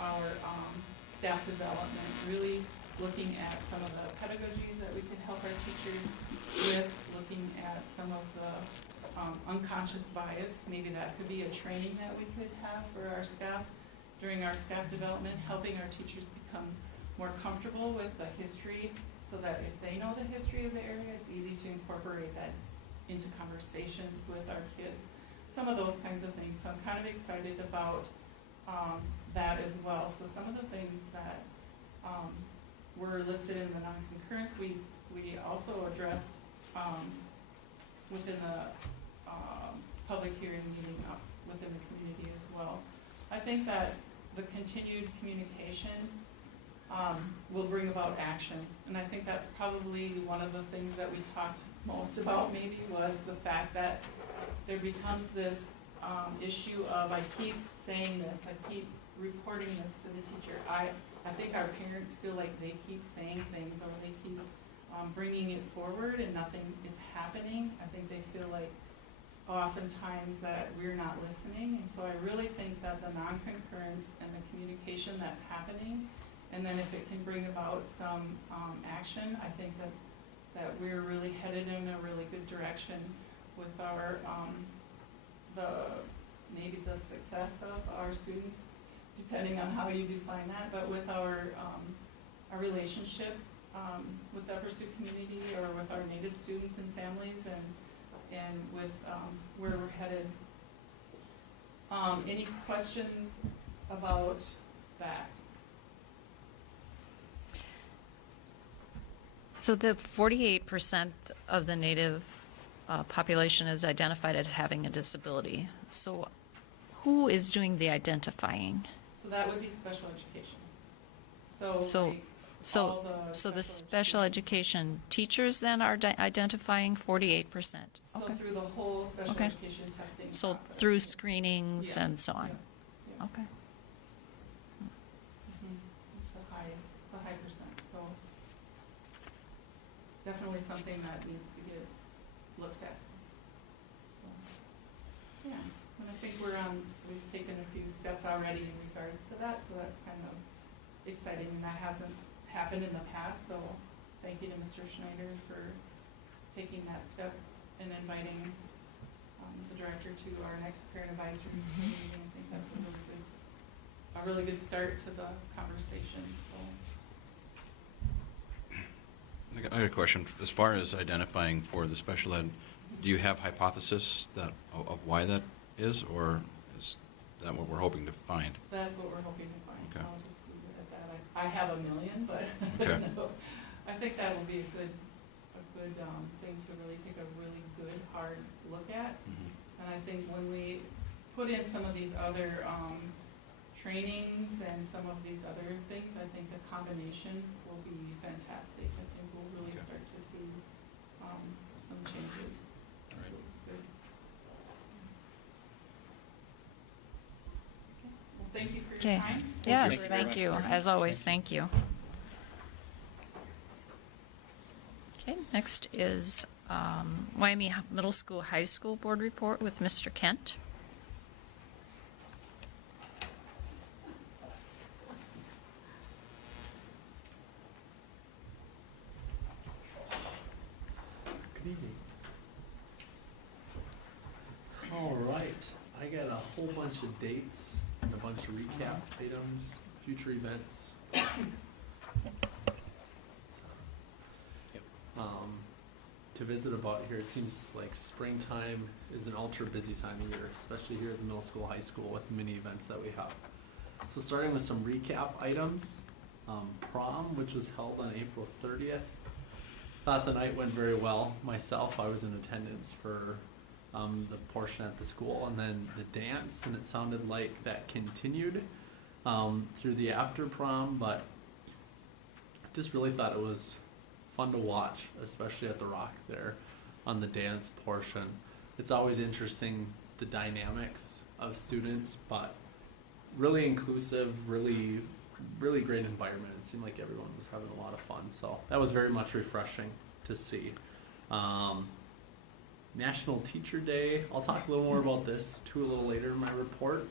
our staff development, really looking at some of the pedagogies that we can help our teachers with, looking at some of the unconscious bias. Maybe that could be a training that we could have for our staff during our staff development, helping our teachers become more comfortable with the history so that if they know the history of the area, it's easy to incorporate that into conversations with our kids. Some of those kinds of things. So I'm kind of excited about that as well. So some of the things that were listed in the non-concurrence, we also addressed within the public hearing meeting up within the community as well. I think that the continued communication will bring about action, and I think that's probably one of the things that we talked most about maybe was the fact that there becomes this issue of I keep saying this, I keep reporting this to the teacher. I think our parents feel like they keep saying things or they keep bringing it forward and nothing is happening. I think they feel like oftentimes that we're not listening, and so I really think that the non-concurrence and the communication that's happening, and then if it can bring about some action, I think that we're really headed in a really good direction with our maybe the success of our students, depending on how you define that, but with our relationship with the Upper Sioux community or with our Native students and families, and with where we're headed. Any questions about that? So the 48% of the Native population is identified as having a disability. So who is doing the identifying? So that would be special education. So the special education teachers then are identifying 48%. So Okay. through the whole special Okay. education testing So process. through screenings and Yes. so on. Yeah. Okay. It's a high percent, so it's definitely something that needs to get looked at. So, yeah, and I think we've taken a few steps already in regards to that, so that's kind of exciting, and that hasn't happened in the past, so thank you to Mr. Schneider for taking that step and inviting the director to our next parent advisory meeting. I think that's a really good start to the conversation, so. I got a question. As far as identifying for the special ed, do you have hypothesis of why that is, or is that what we're hoping to find? That's what we're hoping to find. Okay. I'll just leave it at that. I have a million, but Okay. no, I think that will be a good thing to really take a really good, hard look at. Mm-hmm. And I think when we put in some of these other trainings and some of these other things, I think the combination will be fantastic. I think we'll really Okay. start to see some changes. All right. Good. Okay. Well, thank you for your Okay. time. Yes, very thank much. you. As always, thank you. Okay, next is Wyoming Middle School High School Board Report with Mr. Kent. Good evening. All right, I got a whole bunch of dates and a bunch of recap items, future events. To visit about here, it seems like springtime is an ultra busy time of year, especially here at the middle school, high school with the many events that we have. So starting with some recap items, prom, which was held on April 30th. Thought the night went very well. Myself, I was in attendance for the portion at the school, and then the dance, and it sounded like that continued through the after prom, but just really thought it was fun to watch, especially at the Rock there on the dance portion. It's always interesting, the dynamics of students, but really inclusive, really great environment. It seemed like everyone was having a lot of fun, so that was very much refreshing to see. National Teacher Day, I'll talk a little more about this too a little later in my report,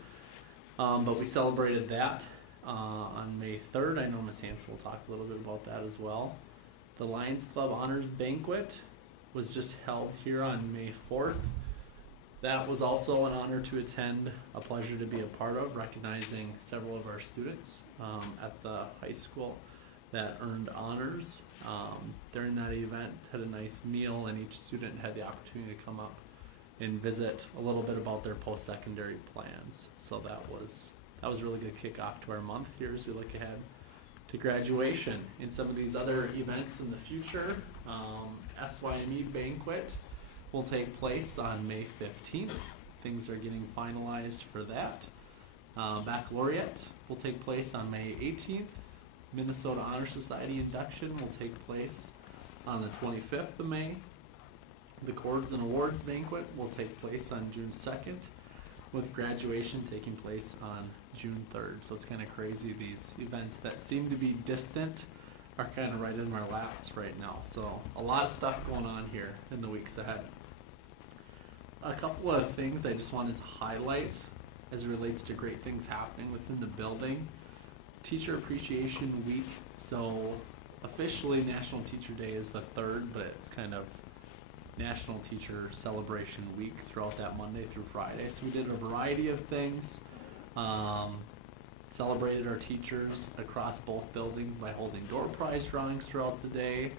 but we celebrated that. on May 3rd. I know Ms. Hanson will talk a little bit about that as well. The Lions Club Honors Banquet was just held here on May 4th. That was also an honor to attend, a pleasure to be a part of, recognizing several of our students at the high school that earned honors. During that event, had a nice meal, and each student had the opportunity to come up and visit a little bit about their post-secondary plans. So that was really good kickoff to our month here as we look ahead to graduation. In some of these other events in the future, SYME Banquet will take place on May 15th. Things are getting finalized for that. Baccalaureate will take place on May 18th. Minnesota Honor Society induction will take place on the 25th of May. The Chords and Awards Banquet will take place on June 2nd, with graduation taking place on June 3rd. So it's kind of crazy, these events that seem to be distant are kind of right in our laps right now. So a lot of stuff going on here in the weeks ahead. A couple of things I just wanted to highlight as it relates to great things happening within the building. Teacher Appreciation Week. So officially National Teacher Day is the 3rd, but it's kind of National Teacher Celebration Week throughout that Monday through Friday. So we did a variety of things. Celebrated our teachers across both buildings by holding door prize drawings throughout the day.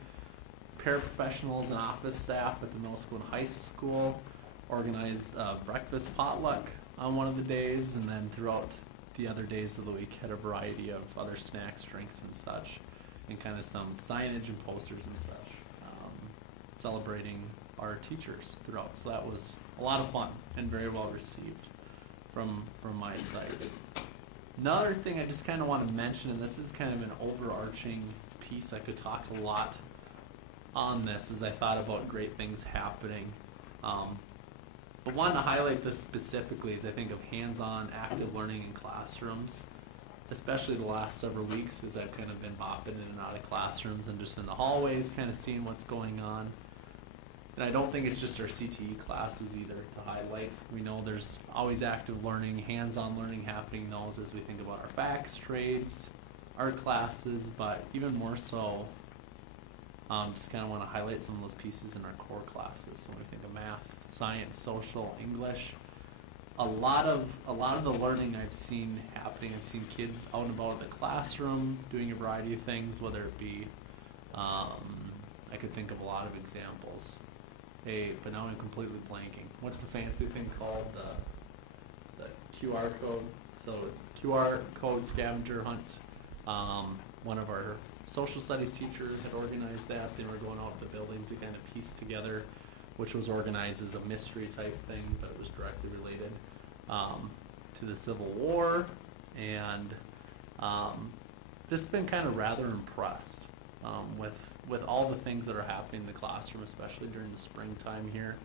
Paraprofessionals and office staff at the middle school and high school organized a breakfast potluck on one of the days, and then throughout the other days of the week had a variety of other snacks, drinks, and such, and kind of some signage and posters and such, celebrating our teachers throughout. So that was a lot of fun and very well received from my side. Another thing I just kind of want to mention, and this is kind of an overarching piece, I could talk a lot on this as I thought about great things happening. But wanted to highlight this specifically as I think of hands-on active learning in classrooms, especially the last several weeks as I've kind of been bopping in and out of classrooms and just in the hallways kind of seeing what's going on. And I don't think it's just our CTE classes either to highlight. We know there's always active learning, hands-on learning happening in those as we think about our facts, trades, art classes, but even more so, just kind of want to highlight some of those pieces in our core classes. When we think of math, science, social, English, a lot of the learning I've seen happening. I've seen kids out and about in the classroom doing a variety of things, whether it be, I could think of a lot of examples. Hey, but now I'm completely blanking. What's the fancy thing called? The QR code. So QR code scavenger hunt. One of our social studies teachers had organized that. They were going out to the building to kind of piece together, which was organized as a mystery type thing, but it was directly related to the Civil War. And just been kind of rather impressed with all the things that are happening in the classroom, especially during the springtime here.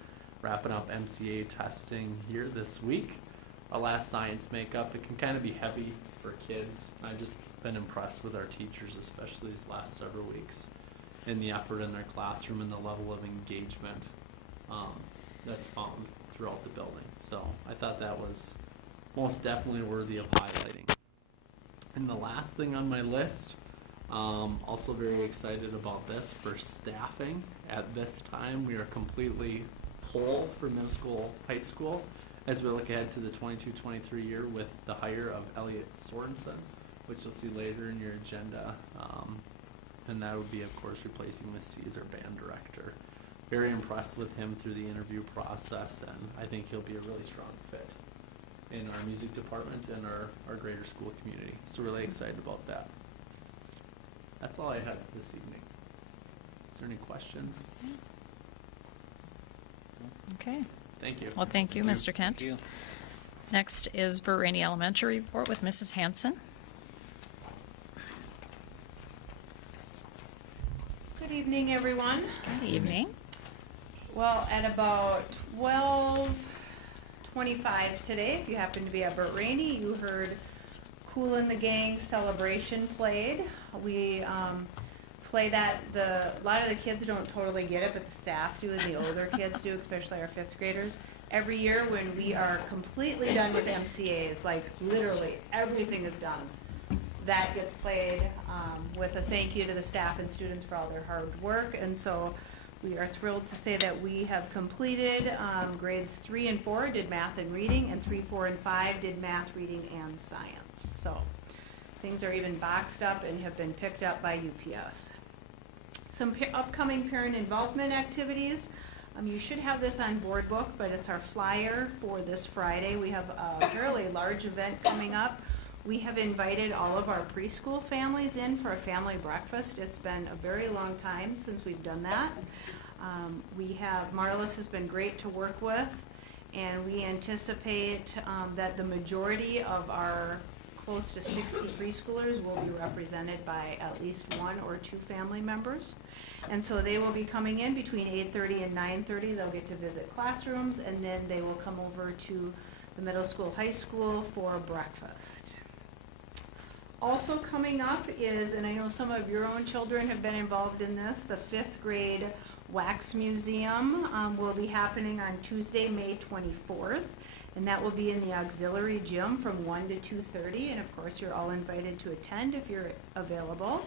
Wrapping up MCA testing here this week. Our last science makeup, it can kind of be heavy for kids. I've just been impressed with our teachers, especially these last several weeks, in the effort in their classroom and the level of engagement that's found throughout the building. So I thought that was most definitely worthy of highlighting. And the last thing on my list, also very excited about this for staffing. At this time, we are completely whole for middle school, high school, as we look ahead to the 22-23 year with the hire of Elliot Sorensen, which you'll see later in your agenda. And that would be, of course, replacing Miss C as our band director. Very impressed with him through the interview process, and I think he'll be a really strong fit in our music department and our greater school community. So really excited about that. That's all I had this evening. Is there any questions? Okay. Thank you. Well, thank you, Mr. Kent. Thank you. Next is Bahraini Elementary report with Mrs. Hanson. Good evening, everyone. Good evening. Well, at about 12:25 today, if you happen to be at Bahraini, you heard Cool in the Gang Celebration played. We play that, a lot of the kids don't totally get it, but the staff do and the older kids do, especially our 5th graders. Every year when we are completely done with MCAs, like literally everything is done, that gets played with a thank you to the staff and students for all their hard work. And so we are thrilled to say that we have completed grades 3 and 4 did math and reading, and 3, 4, and 5 did math, reading, and science. So things are even boxed up and have been picked up by UPS. Some upcoming parent involvement activities. You should have this on board book, but it's our flyer for this Friday. We have a fairly large event coming up. We have invited all of our preschool families in for a family breakfast. It's been a very long time since we've done that. Marlis has been great to work with, and we anticipate that the majority of our close to 60 preschoolers will be represented by at least 1 or 2 family members. And so they will be coming in between 8:30 and 9:30. They'll get to visit classrooms, and then they will come over to the middle school, high school for breakfast. Also coming up is, and I know some of your own children have been involved in this, the 5th grade Wax Museum will be happening on Tuesday, May 24th. And that will be in the auxiliary gym from 1 to 2:30. And of course, you're all invited to attend if you're available.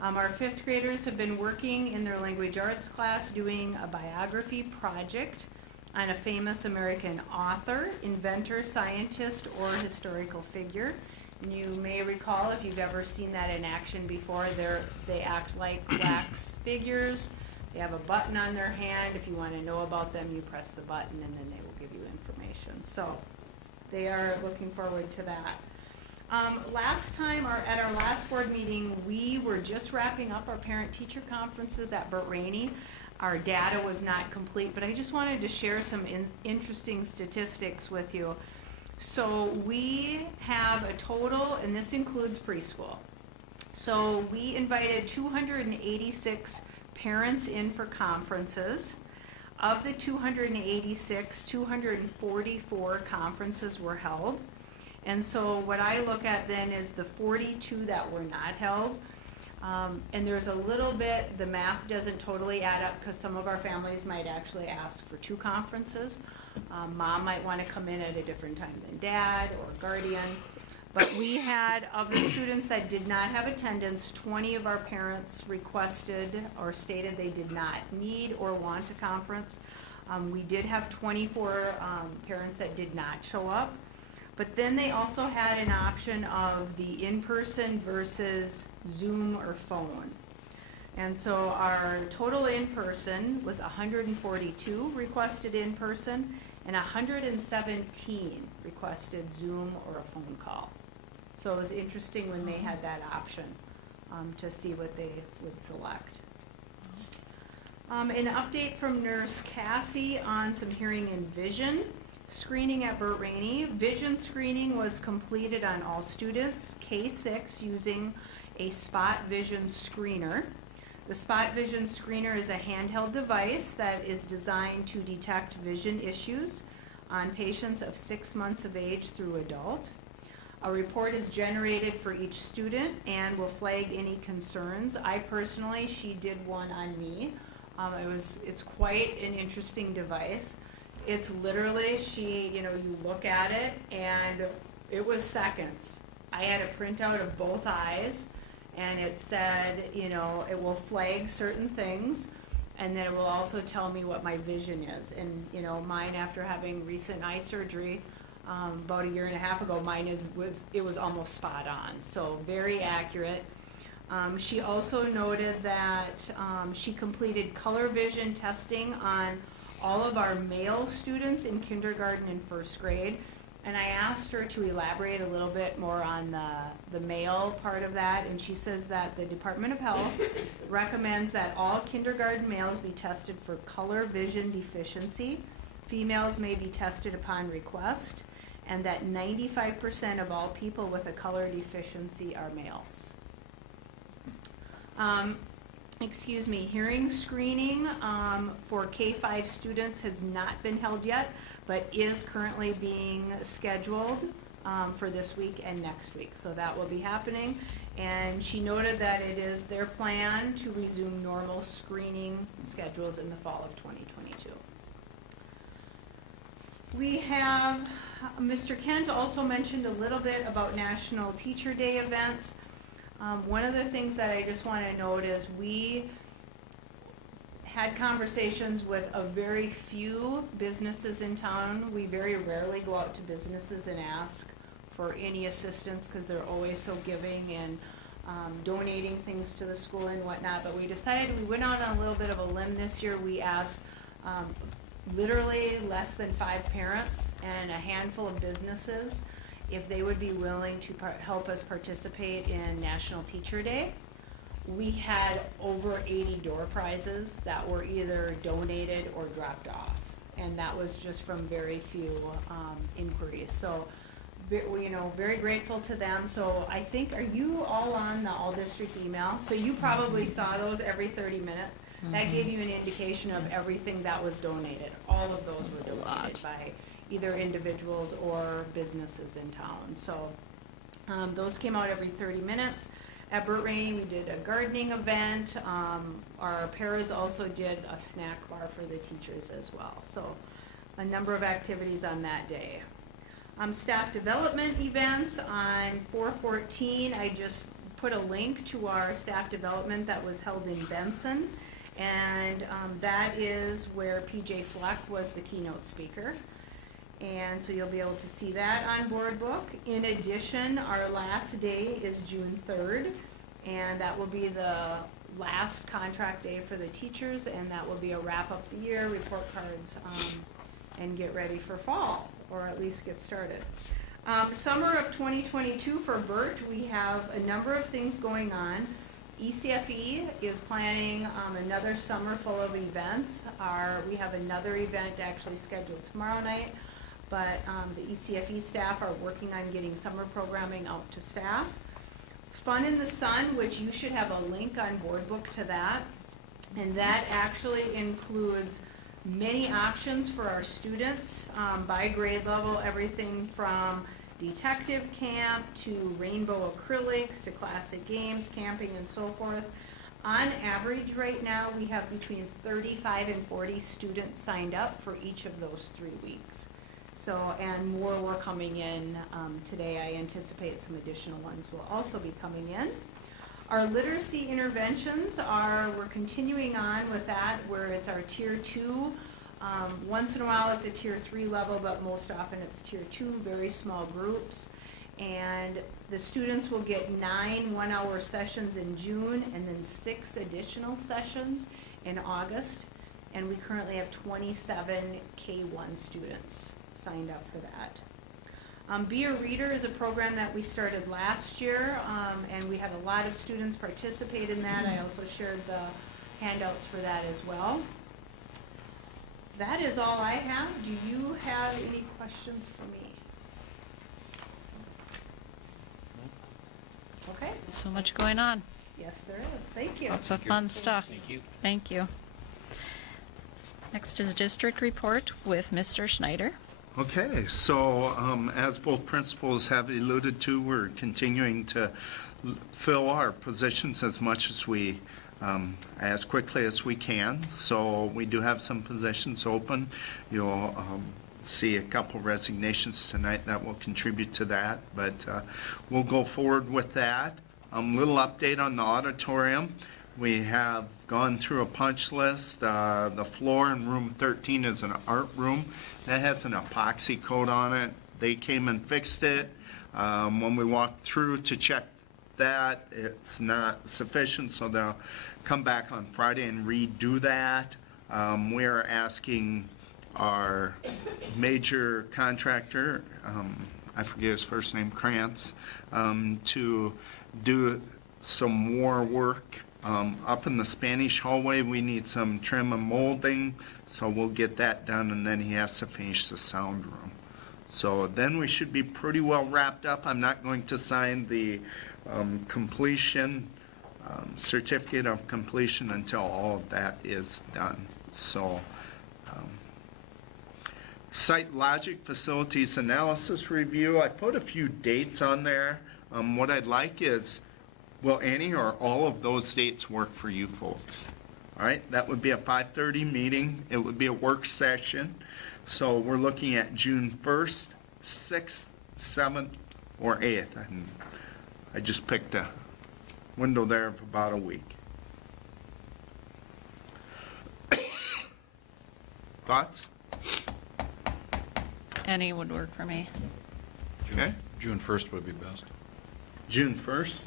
Our 5th graders have been working in their language arts class doing a biography project on a famous American author, inventor, scientist, or historical figure. And you may recall, if you've ever seen that in action before, they act like wax figures. They have a button on their hand. If you want to know about them, you press the button and then they will give you information. So they are looking forward to that. Last time, at our last board meeting, we were just wrapping up our parent-teacher conferences at Bahraini. Our data was not complete, but I just wanted to share some interesting statistics with you. So we have a total, and this includes preschool. So we invited 286 parents in for conferences. Of the 286, 244 conferences were held. And so what I look at then is the 42 that were not held. And there's a little bit, the math doesn't totally add up because some of our families might actually ask for 2 conferences. Mom might want to come in at a different time than dad or guardian. But we had, of the students that did not have attendance, 20 of our parents requested or stated they did not need or want a conference. We did have 24 parents that did not show up. But then they also had an option of the in-person versus Zoom or phone. And so our total in-person was 142 requested in-person and 117 requested Zoom or a phone call. So it was interesting when they had that option to see what they would select. An update from Nurse Cassie on some hearing and vision screening at Bahraini. Vision screening was completed on all students, K6, using a Spot Vision screener. The Spot Vision screener is a handheld device that is designed to detect vision issues on patients of 6 months of age through adult. A report is generated for each student and will flag any concerns. I personally, she did one on me. It's quite an interesting device. It's literally, you look at it and it was seconds. I had a printout of both eyes and it said, it will flag certain things and then it will also tell me what my vision is. And, mine, after having recent eye surgery about 1.5 years ago, mine was almost spot on. So very accurate. She also noted that she completed color vision testing on all of our male students in kindergarten and 1st grade. And I asked her to elaborate a little bit more on the male part of that. And she says that the Department of Health recommends that all kindergarten males be tested for color vision deficiency. Females may be tested upon request. And that 95% of all people with a color deficiency are males. Hearing screening for K-5 students has not been held yet, but is currently being scheduled for this week and next week. So that will be happening. And she noted that it is their plan to resume normal screening schedules in the fall of 2022. We have, Mr. Kent also mentioned a little bit about National Teacher Day events. One of the things that I just want to note is we had conversations with a very few businesses in town. We very rarely go out to businesses and ask for any assistance because they're always so giving and donating things to the school and whatnot. But we decided, we went out on a little bit of a limb this year. We asked literally less than 5 parents and a handful of businesses if they would be willing to help us participate in National Teacher Day. We had over 80 door prizes that were either donated or dropped off, and that was just from very few inquiries. So, very grateful to them. So I think, are you all on the all district email? So you probably saw those every 30 minutes. That gave you an indication of everything that was donated. All of those were donated by either individuals or businesses in town. So those came out every 30 minutes. At Bahraini, we did a gardening event. Our paras also did a snack bar for the teachers as well. So a number of activities on that day. Staff development events on 4/14. I just put a link to our staff development that was held in Benson. And that is where PJ Fleck was the keynote speaker. And so you'll be able to see that on board book. In addition, our last day is June 3rd, and that will be the last contract day for the teachers, and that will be a wrap up the year, report cards, and get ready for fall, or at least get started. Summer of 2022 for BERT, we have a number of things going on. ECFE is planning another summer full of events. We have another event actually scheduled tomorrow night, but the ECFE staff are working on getting summer programming out to staff. Fun in the Sun, which you should have a link on board book to that, and that actually includes many options for our students by grade level, everything from detective camp to rainbow acrylics to classic games, camping, and so forth. On average right now, we have between 35 and 40 students signed up for each of those 3 weeks. So, and more were coming in today. I anticipate some additional ones will also be coming in. Our literacy interventions we're continuing on with that, where it's our tier 2. Once in a while it's a tier 3 level, but most often it's tier 2, very small groups. And the students will get 9 one-hour sessions in June and then 6 additional sessions in August. And we currently have 27 K1 students signed up for that. Be a Reader is a program that we started last year, and we had a lot of students participate in that. I also shared the handouts for that as well. That is all I have. Do you have any questions for me? Okay. So much going on. Yes, there is. Thank you. Lots of fun stuff. Thank you. Thank you. Next is district report with Mr. Schneider. Okay, so as both principals have alluded to, we're continuing to fill our positions as much as as quickly as we can. So we do have some positions open. You'll see a couple resignations tonight that will contribute to that, but we'll go forward with that. Little update on the auditorium. We have gone through a punch list. The floor in room 13 is an art room. That has an epoxy coat on it. They came and fixed it. When we walked through to check that, it's not sufficient, so they'll come back on Friday and redo that. We're asking our major contractor, I forget his first name, Krantz, to do some more work. Up in the Spanish hallway, we need some trim and molding, so we'll get that done, and then he has to finish the sound room. So then we should be pretty well wrapped up. I'm not going to sign the completion, certificate of completion until all of that is done. So site logic facilities analysis review, I put a few dates on there. What I'd like is, will any or all of those dates work for you folks? All right, that would be a 5:30 meeting. It would be a work session. So we're looking at June 1st, 6th, 7th, or 8th. And I just picked a window there of about a week. Thoughts? Any would work for me. Okay. June 1st would be best. June 1st?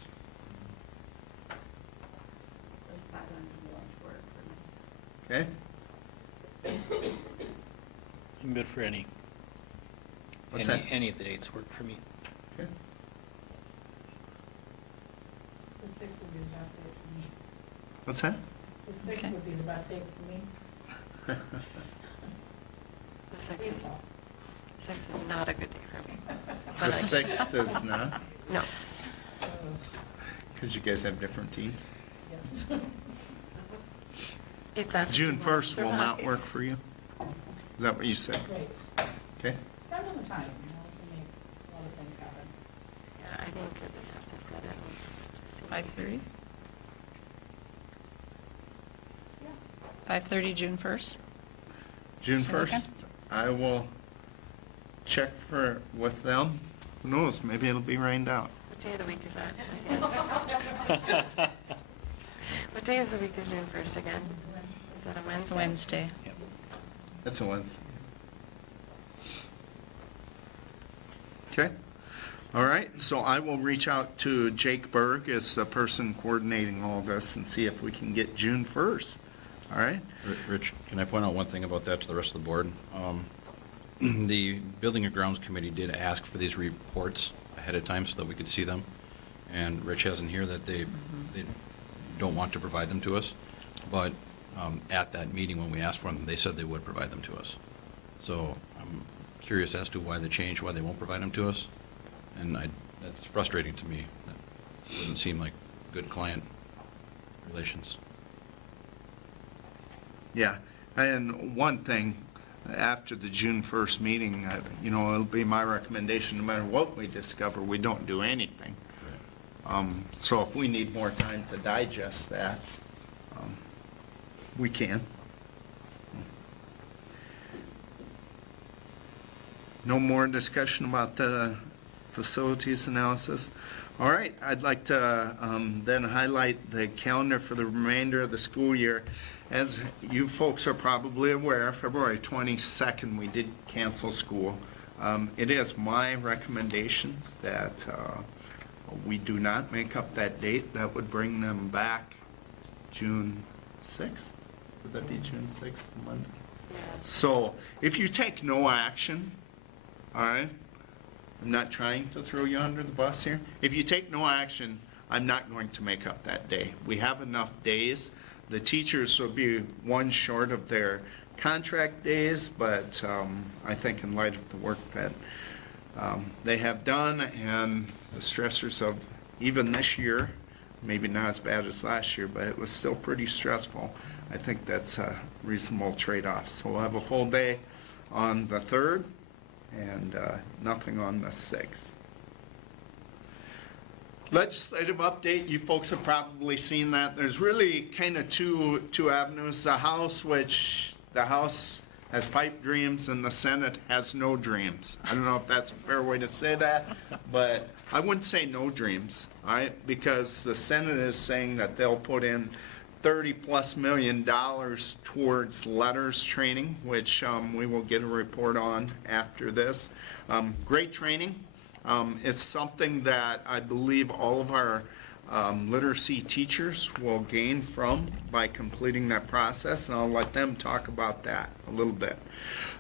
Okay. I'm good for any. What's any, that? Any of the dates work for me. Okay. The sixth would be the best date for me. What's that? The sixth Okay. would be the best date for me. The sixth Please is, tell. sixth is not a good day for me. The But I- 6th is not, No. because you guys have different teams. Yes. If that's what June you want 1st to will not survive. work for you? Is that what you said? Great. Okay. Depends on the time, you know, we can make a lot of things happen. Yeah, I think we'll just have to set it at least to see. 5:30? Yeah. 5:30, June 1st? June Okay. 1st, I will check with them. Who knows, maybe it'll be rained out. What day of the week is that again? What day is the week is June 1st again? Is that a It's Wednesday? Wednesday. That's a Wednesday. Okay. All right, so I will reach out to Jake Berg as the person coordinating all this and see if we can get June 1st. All right? Rich, can I point out one thing about that to the rest of the board? The Building and Grounds Committee did ask for these reports ahead of time so that we could see them. And Rich has in here that they don't want to provide them to us. But at that meeting, when we asked for them, they said they would provide them to us. So I'm curious as to why they changed, why they won't provide them to us. And that's frustrating to me. That doesn't seem like good client relations. Yeah, and one thing, after the June 1st meeting, it'll be my recommendation, no matter what we discover, we don't do anything. So if we need more time to digest that, we can. No more discussion about the facilities analysis? All right, I'd like to then highlight the calendar for the remainder of the school year. As you folks are probably aware, February 22nd, we did cancel school. It is my recommendation that we do not make up that date. That would bring them back June 6th. Would that be June 6th, Monday? Yeah. So if you take no action, all right, I'm not trying to throw you under the bus here. If you take no action, I'm not going to make up that day. We have enough days. The teachers will be one short of their contract days, but I think in light of the work that they have done and the stressors of even this year, maybe not as bad as last year, but it was still pretty stressful. I think that's a reasonable trade-off. So we'll have a full day on the 3rd and nothing on the 6th. Legislative update, you folks have probably seen that. There's really kind of two avenues. The House has pipe dreams and the Senate has no dreams. I don't know if that's a fair way to say that, but I wouldn't say no dreams, all right? Because the Senate is saying that they'll put in $30+ million towards letters training, which we will get a report on after this. Great training. It's something that I believe all of our literacy teachers will gain from by completing that process, and I'll let them talk about that a little bit.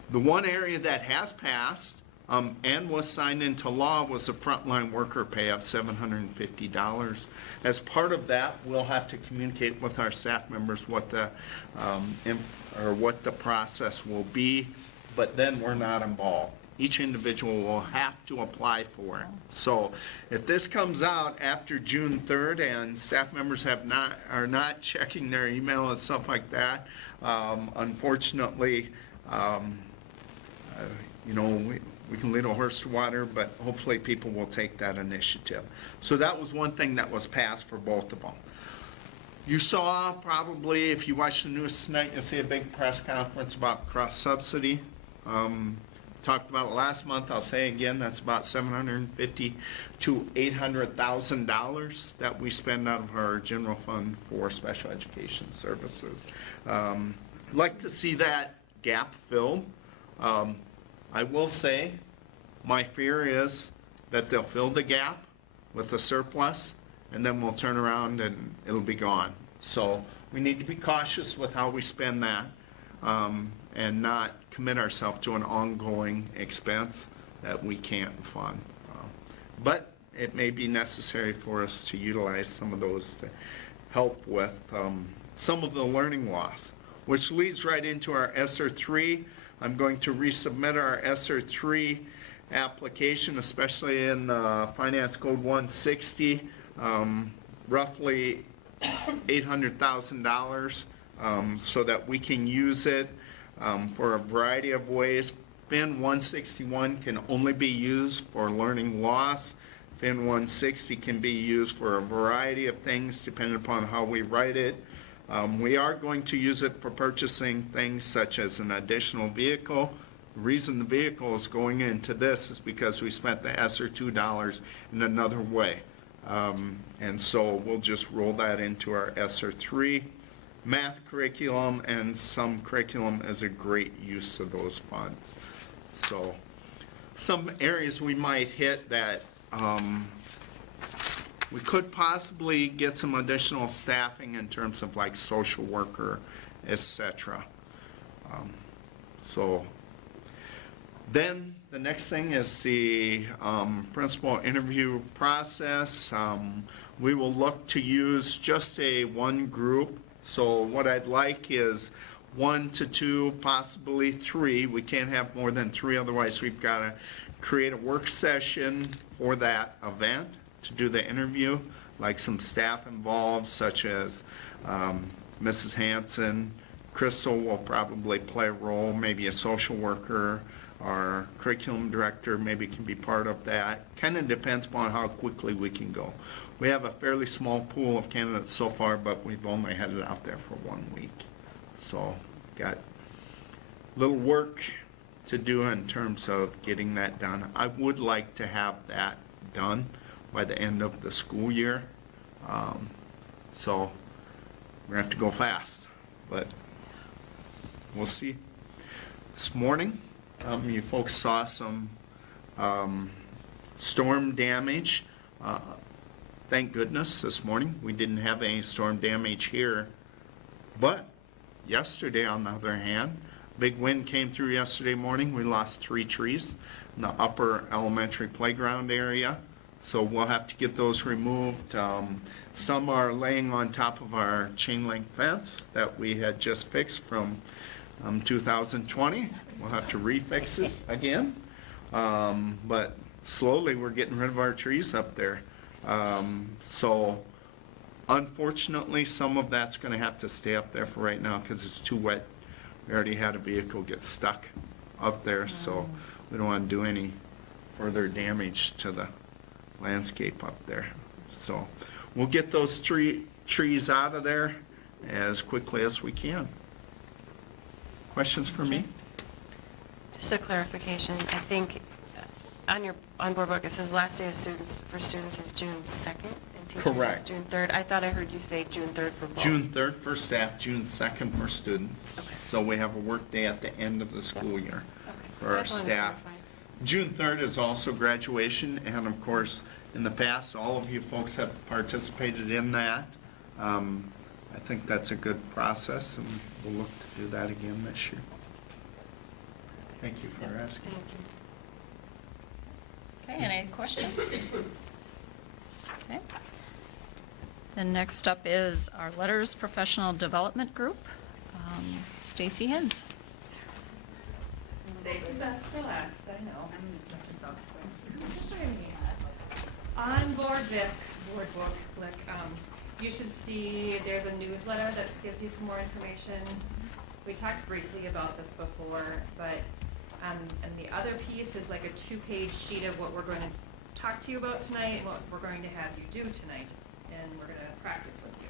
The one area that has passed and was signed into law was the frontline worker pay of $750. As part of that, we'll have to communicate with our staff members what the process will be, but then we're not involved. Each individual will have to apply for it. So if this comes out after June 3rd and staff members are not checking their email and stuff like that, unfortunately, we can lead a horse to water, but hopefully people will take that initiative. So that was one thing that was passed for both of them. You saw probably, if you watched the news tonight, you'll see a big press conference about cross-subsidy. Talked about it last month, I'll say again, that's about $750,000 to $800,000 that we spend out of our general fund for special education services. Like to see that gap filled. I will say, my fear is that they'll fill the gap with a surplus, and then we'll turn around and it'll be gone. So we need to be cautious with how we spend that, and not commit ourselves to an ongoing expense that we can't fund. But it may be necessary for us to utilize some of those to help with some of the learning loss, which leads right into our ESSER 3. I'm going to resubmit our ESSER 3 application, especially in Finance Code 160, roughly $800,000, so that we can use it for a variety of ways. FIN 161 can only be used for learning loss. FIN 160 can be used for a variety of things depending upon how we write it. We are going to use it for purchasing things such as an additional vehicle. The reason the vehicle is going into this is because we spent the ESSER $2 in another way. And so we'll just roll that into our ESSER 3. Math curriculum and some curriculum is a great use of those funds. So some areas we might hit that we could possibly get some additional staffing in terms of like social worker, etc. So then the next thing is the principal interview process. We will look to use just one group. So what I'd like is 1 to 2, possibly 3. We can't have more than 3, otherwise we've got to create a work session for that event to do the interview, like some staff involved, such as Mrs. Hanson. Crystal will probably play a role, maybe a social worker. Our curriculum director maybe can be part of that. Kind of depends upon how quickly we can go. We have a fairly small pool of candidates so far, but we've only had it out there for 1 week. So got little work to do in terms of getting that done. I would like to have that done by the end of the school year. So we're going to have to go fast, but we'll see. This morning, you folks saw some storm damage. Thank goodness this morning we didn't have any storm damage here. But yesterday, on the other hand, big wind came through yesterday morning. We lost 3 trees in the upper elementary playground area. So we'll have to get those removed. Some are laying on top of our chain link fence that we had just fixed from 2020. We'll have to refix it again. But slowly we're getting rid of our trees up there. So unfortunately, some of that's going to have to stay up there for right now because it's too wet. We already had a vehicle get stuck up there, so we don't want to do any further damage to the landscape up there. So we'll get those trees out of there as quickly as we can. Questions for me? Just a clarification, I think on your board book, it says last day of for students is June 2nd, and teachers Correct. is June 3rd. I thought I heard you say June 3rd for both. June 3rd for staff, June 2nd for students. Okay. So we have a work day at the end of the school year Okay. for our I just wanted to staff. clarify. June 3rd is also graduation, and of course, in the past, all of you folks have participated in that. I think that's a good process, and we'll look to do that again this year. Thank you for asking. Thank you. Okay, any questions? Okay. Then next up is our Letters Professional Development Group. Stacy Hens. Save the best for last, I know. On board book, you should see there's a newsletter that gives you some more information. We talked briefly about this before, but and the other piece is like a 2-page sheet of what we're going to talk to you about tonight and what we're going to have you do tonight, and we're going to practice with you.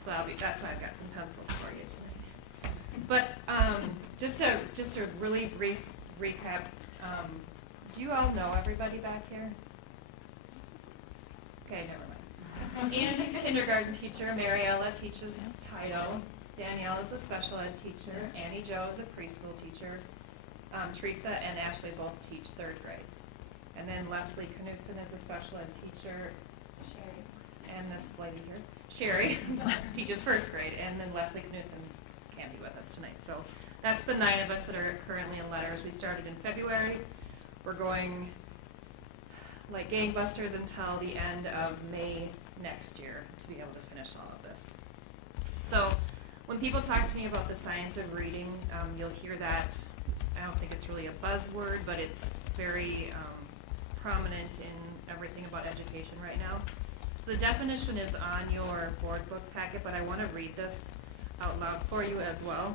So that's why I've got some pencils for you today. But just a really brief recap. Do you all know everybody back here? Okay, never mind. Angie's a kindergarten teacher. Mariella teaches title. Danielle is a special ed teacher. Annie Jo is a preschool teacher. Teresa and Ashley both teach 3rd grade. And then Leslie Knutson is a special ed teacher. Sherry. And this lady here, Sherry, teaches 1st grade. And then Leslie Knutson can't be with us tonight. So that's the 9 of us that are currently in letters. We started in February. We're going like gangbusters until the end of May next year to be able to finish all of this. So when people talk to me about the science of reading, you'll hear that. I don't think it's really a buzzword, but it's very prominent in everything about education right now. So the definition is on your board book packet, but I want to read this out loud for you as well,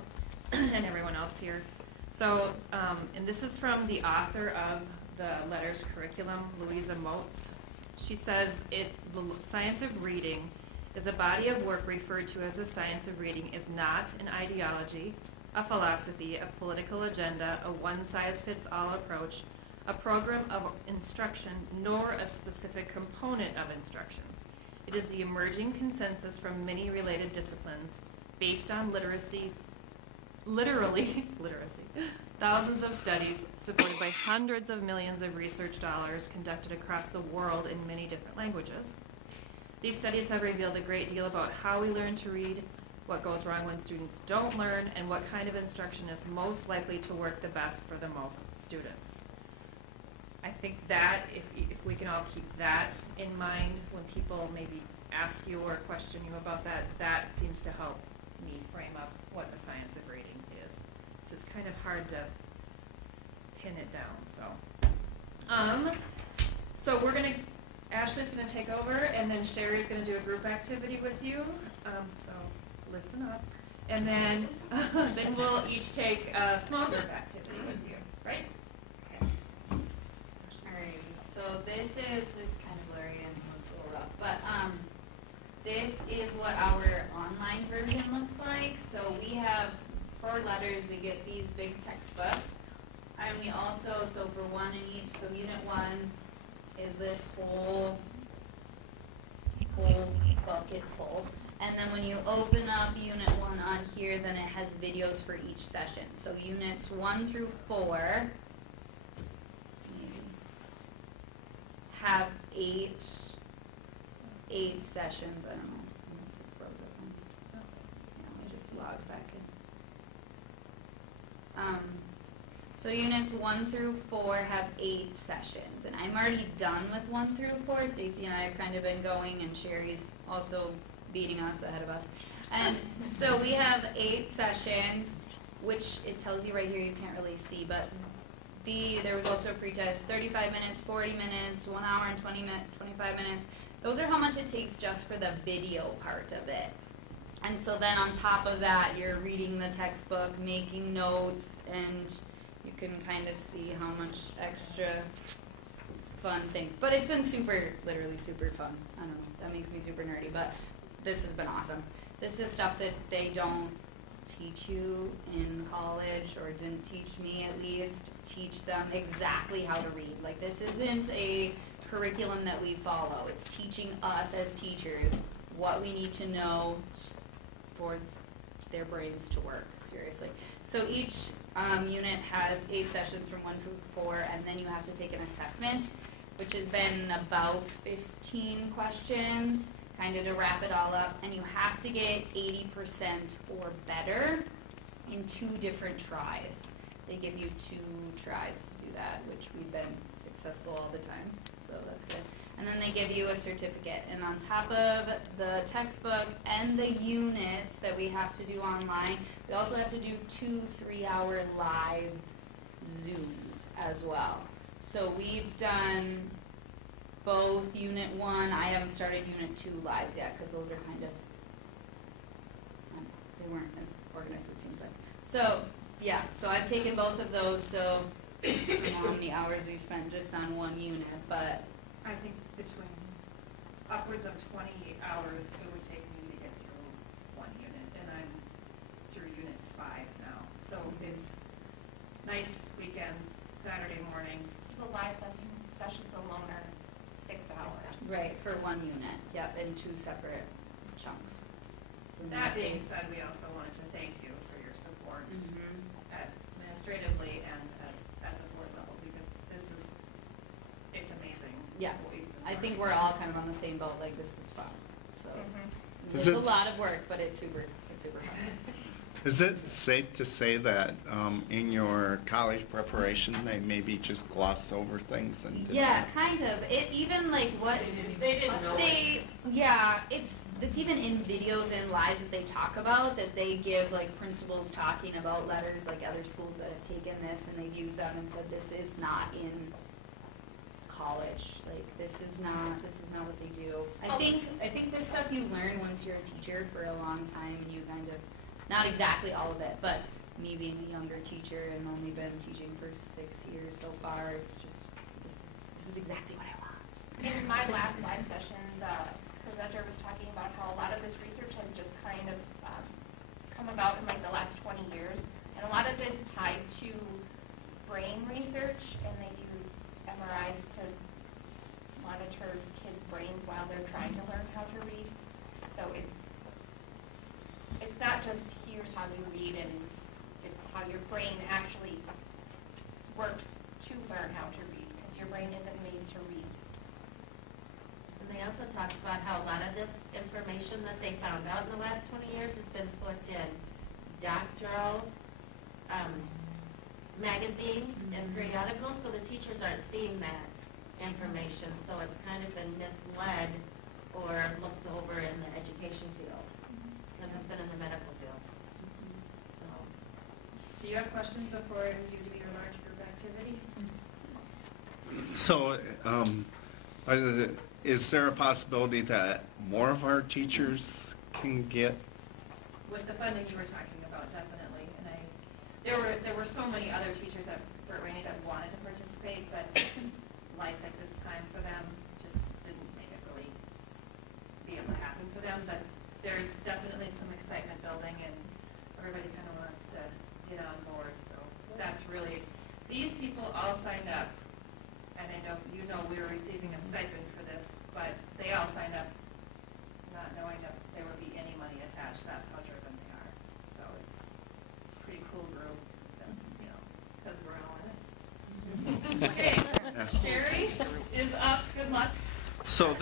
and everyone else here. So, and this is from the author of the Letters curriculum, Louisa Moats. She says, the science of reading is a body of work referred to as the science of reading is not an ideology, a philosophy, a political agenda, a one-size-fits-all approach, a program of instruction, nor a specific component of instruction. It is the emerging consensus from many related disciplines based on literacy, thousands of studies supported by hundreds of millions of research dollars conducted across the world in many different languages. These studies have revealed a great deal about how we learn to read, what goes wrong when students don't learn, and what kind of instruction is most likely to work the best for the most students. I think that if we can all keep that in mind when people maybe ask you or question you about that, that seems to help me frame up what the science of reading is. So it's kind of hard to pin it down. So we're gonna, Ashley's gonna take over, and then Sherry's gonna do a group activity with you. So listen up, and then then we'll each take a small group activity with you, right? Okay. Alrighty, so this is, it's kind of blurry and looks a little rough, but this is what our online version looks like. So we have, for letters, we get these big textbooks. And we also, so for one in each, so unit 1 is this whole bucket full. And then when you open up unit 1 on here, then it has videos for each session. So units 1 through 4 have eight sessions. I don't know. I must have froze up. Yeah, let me just log back in. So units 1 through 4 have 8 sessions, and I'm already done with 1 through 4. Stacy and I have kind of been going, and Sherry's also beating us ahead of us. And so we have 8 sessions, which it tells you right here, you can't really see, but there was also a pretest, 35 minutes, 40 minutes, 1 hour and 25 minutes. Those are how much it takes just for the video part of it. And so then on top of that, you're reading the textbook, making notes, and you can kind of see how much extra fun things. But it's been literally super fun. I don't know, that makes me super nerdy, but this has been awesome. This is stuff that they don't teach you in college, or didn't teach me at least, teach them exactly how to read. Like, this isn't a curriculum that we follow. It's teaching us as teachers what we need to know for their brains to work, seriously. So each unit has 8 sessions from 1 through 4, and then you have to take an assessment, which has been about 15 questions, kind of to wrap it all up, and you have to get 80% or better in 2 different tries. They give you 2 tries to do that, which we've been successful all the time, so that's good. And then they give you a certificate, and on top of the textbook and the units that we have to do online, we also have to do 2 3-hour live Zooms as well. So we've done both Unit 1, I haven't started Unit 2 lives yet, because those are kind of, they weren't as organized, it seems like. So, yeah, so I've taken both of those, so I don't know how many hours we've spent just on one unit, but I think between upwards of 20 hours it would take me to get through 5 now. So it's nights, weekends, Saturday mornings. The live sessions alone are 6 hours. Right, for one unit, yep, in 2 separate chunks. So That they being take- said, we also wanted to thank you for your support Mhm. administratively and at the board level, because it's amazing. Yeah, what we've been I learning. think we're all kind of on the same boat, like, this is fun, so. Mhm. I mean, Is It's a this- lot of work, but it's super fun. Is it safe to say that in your college preparation, they maybe just glossed over things and didn't? Yeah, kind of. It even like what They didn't know yeah, it's even in videos and lives that they talk about, that they give like principals talking about letters, like other schools that have taken this and they've used them and said this is not in college. Like this is not what they do. I think this stuff you learn once you're a teacher for a long time and you kind of, not exactly all of it, but me being a younger teacher and only been teaching for 6 years so far, it's just this is exactly what I want. In my last live session, the presenter was talking about how a lot of this research has just kind of come about in like the last 20 years. And a lot of it is tied to brain research, and they use MRIs to monitor kids' brains while they're trying to learn how to read. So it's not just here's how you read, and it's how your brain actually works to learn how to read, because your brain isn't made to read. And they also talked about how a lot of this information that they found out in the last 20 years has been put in doctoral magazines and periodicals, so the teachers aren't seeing that information. So it's kind of been misled or looked over in the education field, because it's been in the medical field. So, Do you have questions before you do your large group activity? So, is there a possibility that more of our teachers can get? With the funding you were talking about, definitely. And there were so many other teachers at Bahraini that wanted to participate, but life at this time for them just didn't make it really be able to happen for them. But there's definitely some excitement building, and everybody kind of wants to get on board. So that's really, these people all signed up, and I know you know we were receiving a stipend for this, but they all signed up not knowing that there would be any money attached. That's how driven they are. So it's a pretty cool group, that, you know, because we're all in it. Okay, Sherry is up. Good luck. So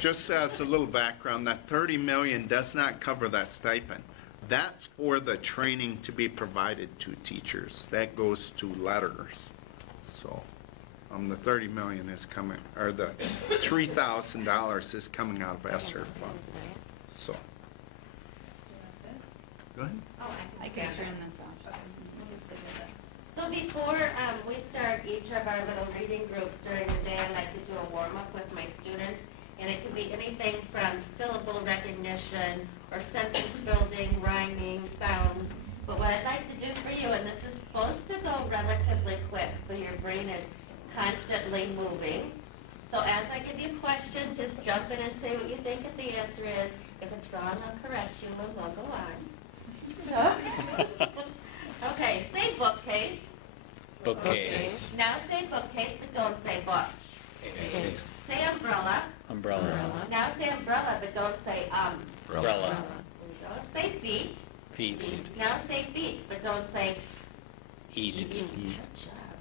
just as a little background, that 30 million does not cover that stipend. That's for the training to be provided to teachers. That goes to letters. So, the 30 million is coming, or the $3,000 is coming out of ESSER funds. So, Do you want to sit? go ahead. oh, I can turn this off. We'll just sit with it. So before we start each of our little reading groups during the day, I like to do a warm-up with my students. And it can be anything from syllable recognition or sentence building, rhyming, sounds. But what I'd like to do for you, and this is supposed to go relatively quick, so your brain is constantly moving. So as I give you a question, just jump in and say what you think that the answer is. If it's wrong, I'll correct you and we'll go on. Okay, say bookcase. Bookcase. Now say bookcase, but don't say book. Say umbrella. Umbrella. Now say umbrella, but don't say Umbrella. There we go. Say feet. Feet. Now say feet, but don't say Eat. Good job.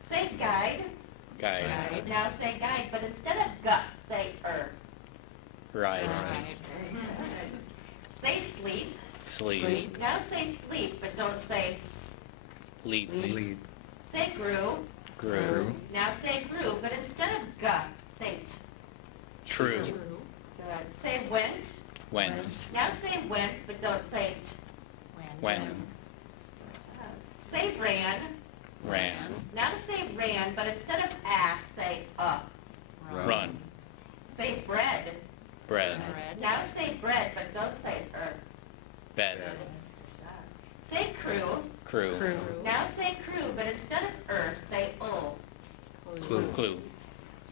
Say guide. Guide. Now say guide, but instead of gut, say Ride. Very good. Say sleep. Sleep. Now say sleep, but don't say Leap. Lead. Say grew. Grew. Now say grew, but instead of gut, say True. Good. Say went. Went. Now say went, but don't say When. Say ran. Ran. Now say ran, but instead of ass, say Run. Say bread. Bread. Now say bread, but don't say Bed. Say crew. Crew. Now say crew, but instead of say Clue. Clue.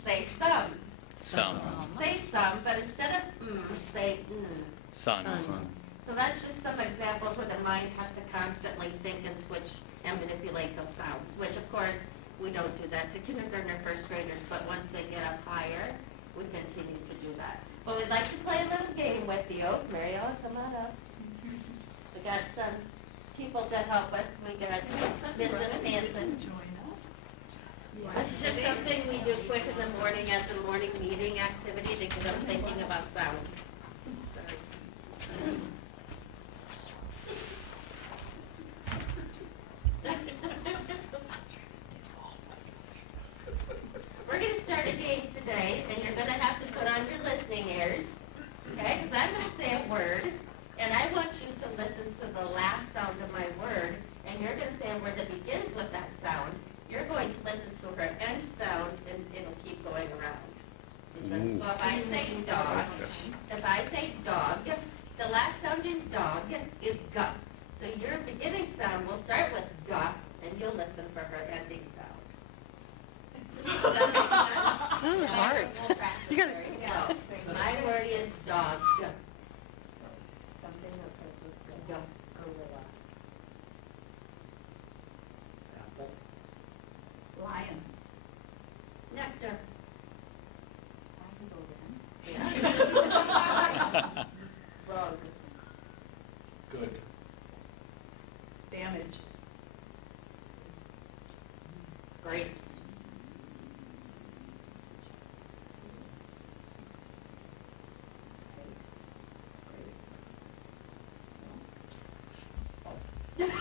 Say some. Some. Say some, but instead of say Sun. So that's just some examples where the mind has to constantly think and switch and manipulate those sounds, which of course, we don't do that to kindergarten or first graders, but once they get up higher, we continue to do that. But we'd like to play a little game with you. Mariella, come on up. We got some people to help us. We got Mrs. Hanson. This is just something we do quick in the morning as a morning meeting activity to get them thinking about sounds. Sorry. We're going to start a game today, and you're going to have to put on your listening ears, okay? Because I'm going to say a word, and I want you to listen to the last sound of my word, and you're going to say a word that begins with that sound. You're going to listen to her end sound, and it'll keep going around. So if I say dog, the last sound in dog is g. So your beginning sound will start with g, and you'll listen for her ending sound. Does that make sense? This is hard. We'll practice very slow. My word is dog. Something that starts with Go. gorilla. Lion. Nectar. I can go then. Bug. Good. Damage. Grapes.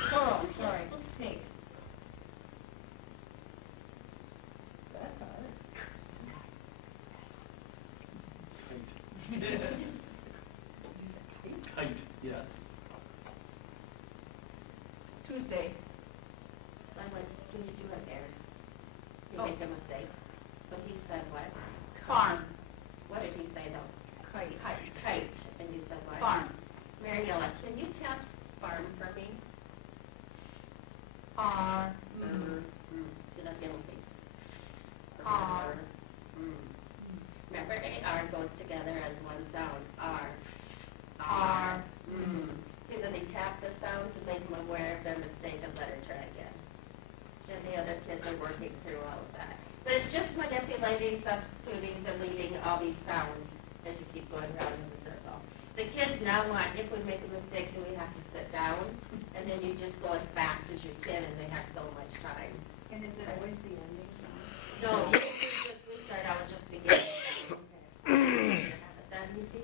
Coral, sorry. Snake. That's hard. Kite, yes. Tuesday. So I went, can you do it there? You Oh. make a mistake. So he said what? Farm. What did he say though? Kite. Kite. And you said what? Farm. Mariella, can you tap farm for me? R. Did I feel okay? R. Remember, AR goes together as one sound. R. R. See, then they tap the sounds to make them aware of their mistake and let her try again. And the other kids are working through all of that. But it's just manipulating, substituting, deleting all these sounds as you keep going around in the circle. The kids now want, if we make a mistake, do we have to sit down? And then you just go as fast as you can, and they have so much time. And is it always the ending? No, we start out just beginning. Have it that easy?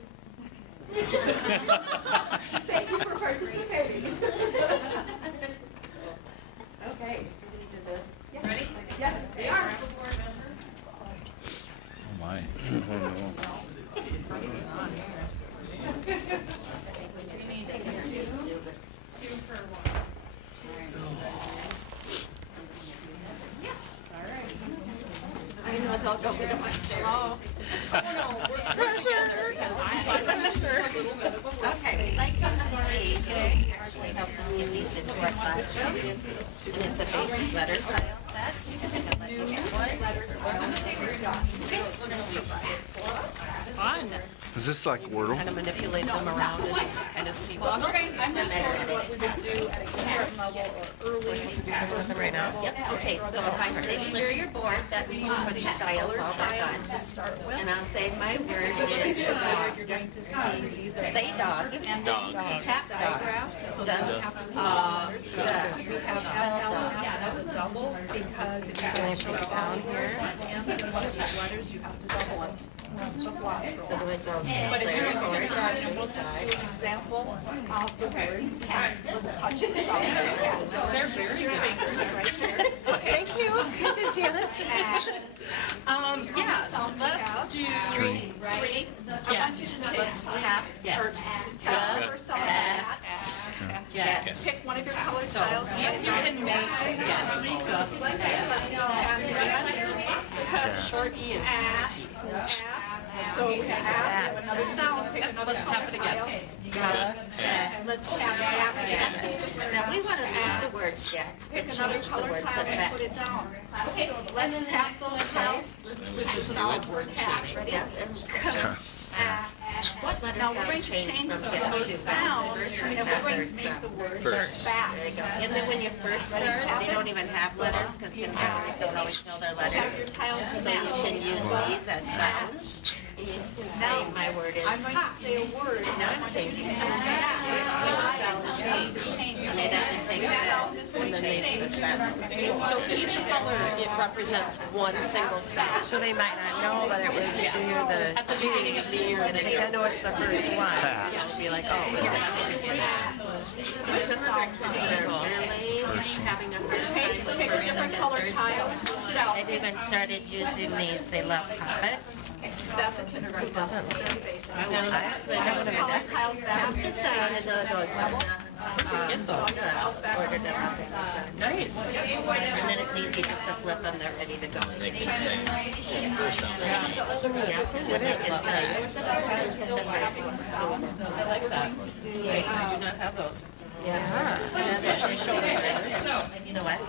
Thank you for participating. Okay. Ready? Yes, we are. Oh, my. Two per one. I know they'll go get a lunch there. Oh, no, we're pressure. Okay, we'd like you to see, you actually helped us get these into our classroom. And it's a basic letter tile set. You can pick a Fun. Is this like Wordle? Kind of manipulate them around and just kind of see what's Okay, I'm not sure what we would do at a kindergarten level or early. do something with them right now. Yep, okay, so if I say clear your board, that means put your tiles all back on. To start with. And I'll say my word is You're dog. going to see these are Say dog. Dog. Tap dog. diagraphs, so it doesn't have to be letters. You have FLS as a double, because if you Can I show put it down here? hands in one of these letters, you have to double it. That's the floss So roll. do I go But if clear you're your in board? kindergarten, we'll just do an example of the word cat. Let's touch it. They're very good fingers right here. Thank you, Mrs. Janet. Yes, let's do get. Let's tap get. Get. Pick one of your colored So tiles. see if you can make get. Short E is So you have another sound, pick another Let's tap colored it again. tile. And let's tap again. Now, we want to add the word get, Pick but another change the colored word to tile and put it vet. down. Okay, let's tap those tiles with the solid word hat. Ready? Yep, and What letter Now, we're sound going to changed change from the get word to sound, first and or we're going third to make sound? the word First. back. There you go. And then when you first start, they don't even have letters because kindergartners don't always know their Have your letters. tiles So you match. can use these as sounds. And you can Now, say my word is I'm going to say a word, and Now I I'm want you changing to to tell me that. Which sound changed? change. And they'd have to take this and change the sound. So each color, it represents one single sound. So they might not know that it was either the At the beginning of the year, and they know it's the first one. So you'll be like, oh, it's this one. And some of our kids that are really having a hard time with Pick a first, different second, color third tile, sounds. switch it out. They've even started using these. They love puppets. That's a kindergarten. Doesn't look But no, Color tiles back. tap the sound and then it goes, order them up. Nice. And then it's easy just to flip them, they're ready to go. They can say the first sound. Yeah, and they can tell you what's the first one, the first one. So, I like that. I do not have those. yeah. And then they show the letters. The what?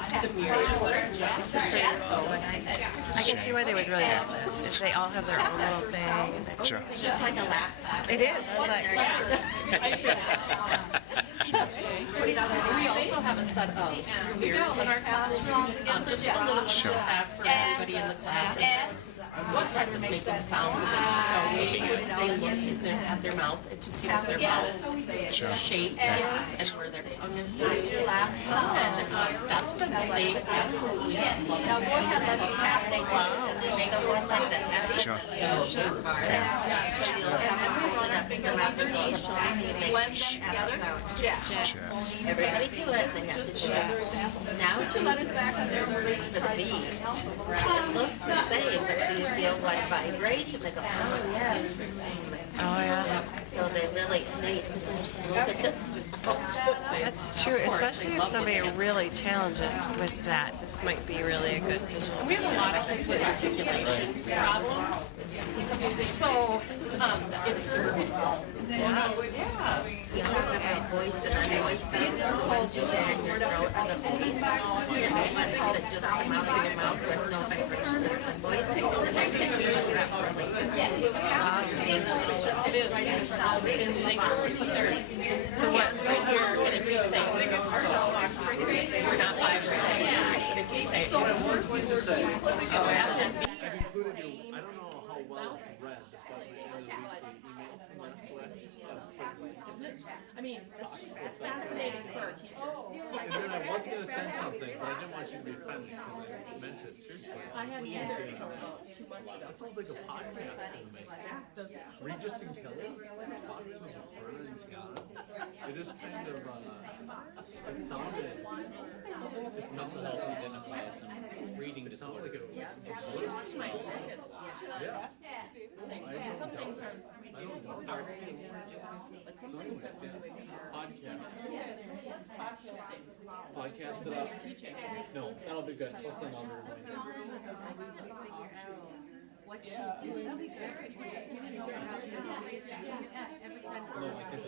I can see why they would really love this. If they all have their own little thing. Sure. It's just like a laptop. It is. It's like, We also have a set of mirrors in our classroom, just a little feedback for everybody in the class. And what letters making sounds and then showing, they look at their mouth and to see what their mouth shape is and where their tongue is placed. And that's been, they absolutely love it. Now, go ahead, let's tap They do, and they make them look like the F Sure. is hard. So you'll have them hold it up in their mouth and go, and you make blend them F together. sound. Jack. Everybody do it, they have to do it. Now choose for the B. It looks the same, but do you feel one vibrate? And they go, oh yeah. oh, yeah. So they really, they look at the. That's true, especially if somebody really challenges with that. This might be really a good visual. We have a lot of kids with articulation problems. So, it's, yeah. We talk about voice and unvoiced sounds. The ones you say in your throat are the voice. And the ones that just come out of your mouth with no vibration are unvoiced. And they can hear that really. It is, and they just sit there. So what, right here, and if you say, you're not vibrating, but if you say, I've included your, I don't know how well it's read, that's why we share the weekly email from last I mean, it's fascinating for our teachers. And then I was gonna send something, but I didn't want you to be offended, because I meant it seriously. I had one there about 2 months ago. That sounds like a podcast to me. Regis and Kelly talks with Bernard and Tiana. It is kind of, it sounded, it sounded like identify some reading disorder. Like it was my focus. Yeah. Some things are, I don't know. but some So things anyways, that podcast. Podcast it up. No, that'll be good. We'll send over. What she's doing. No, I think.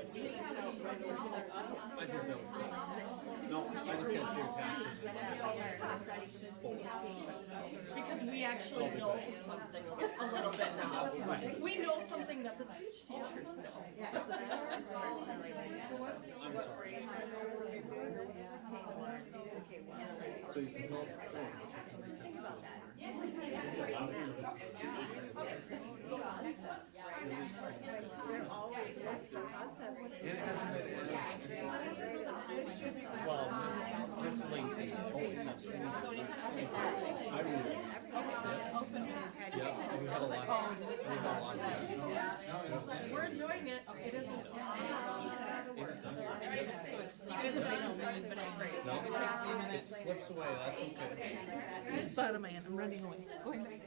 I think that was good. No, I just got your pastors. because we actually know something a little bit now. We know something that the speech teachers know. I'm sorry. So you can go. Well, Miss Lacy always has training. I read it. Yeah, we had a lot. We had a lot of that. We're enjoying it. It isn't. You guys have been moving, but it's great. No, it slips away, that's okay. Spider-Man, I'm running away. Going back.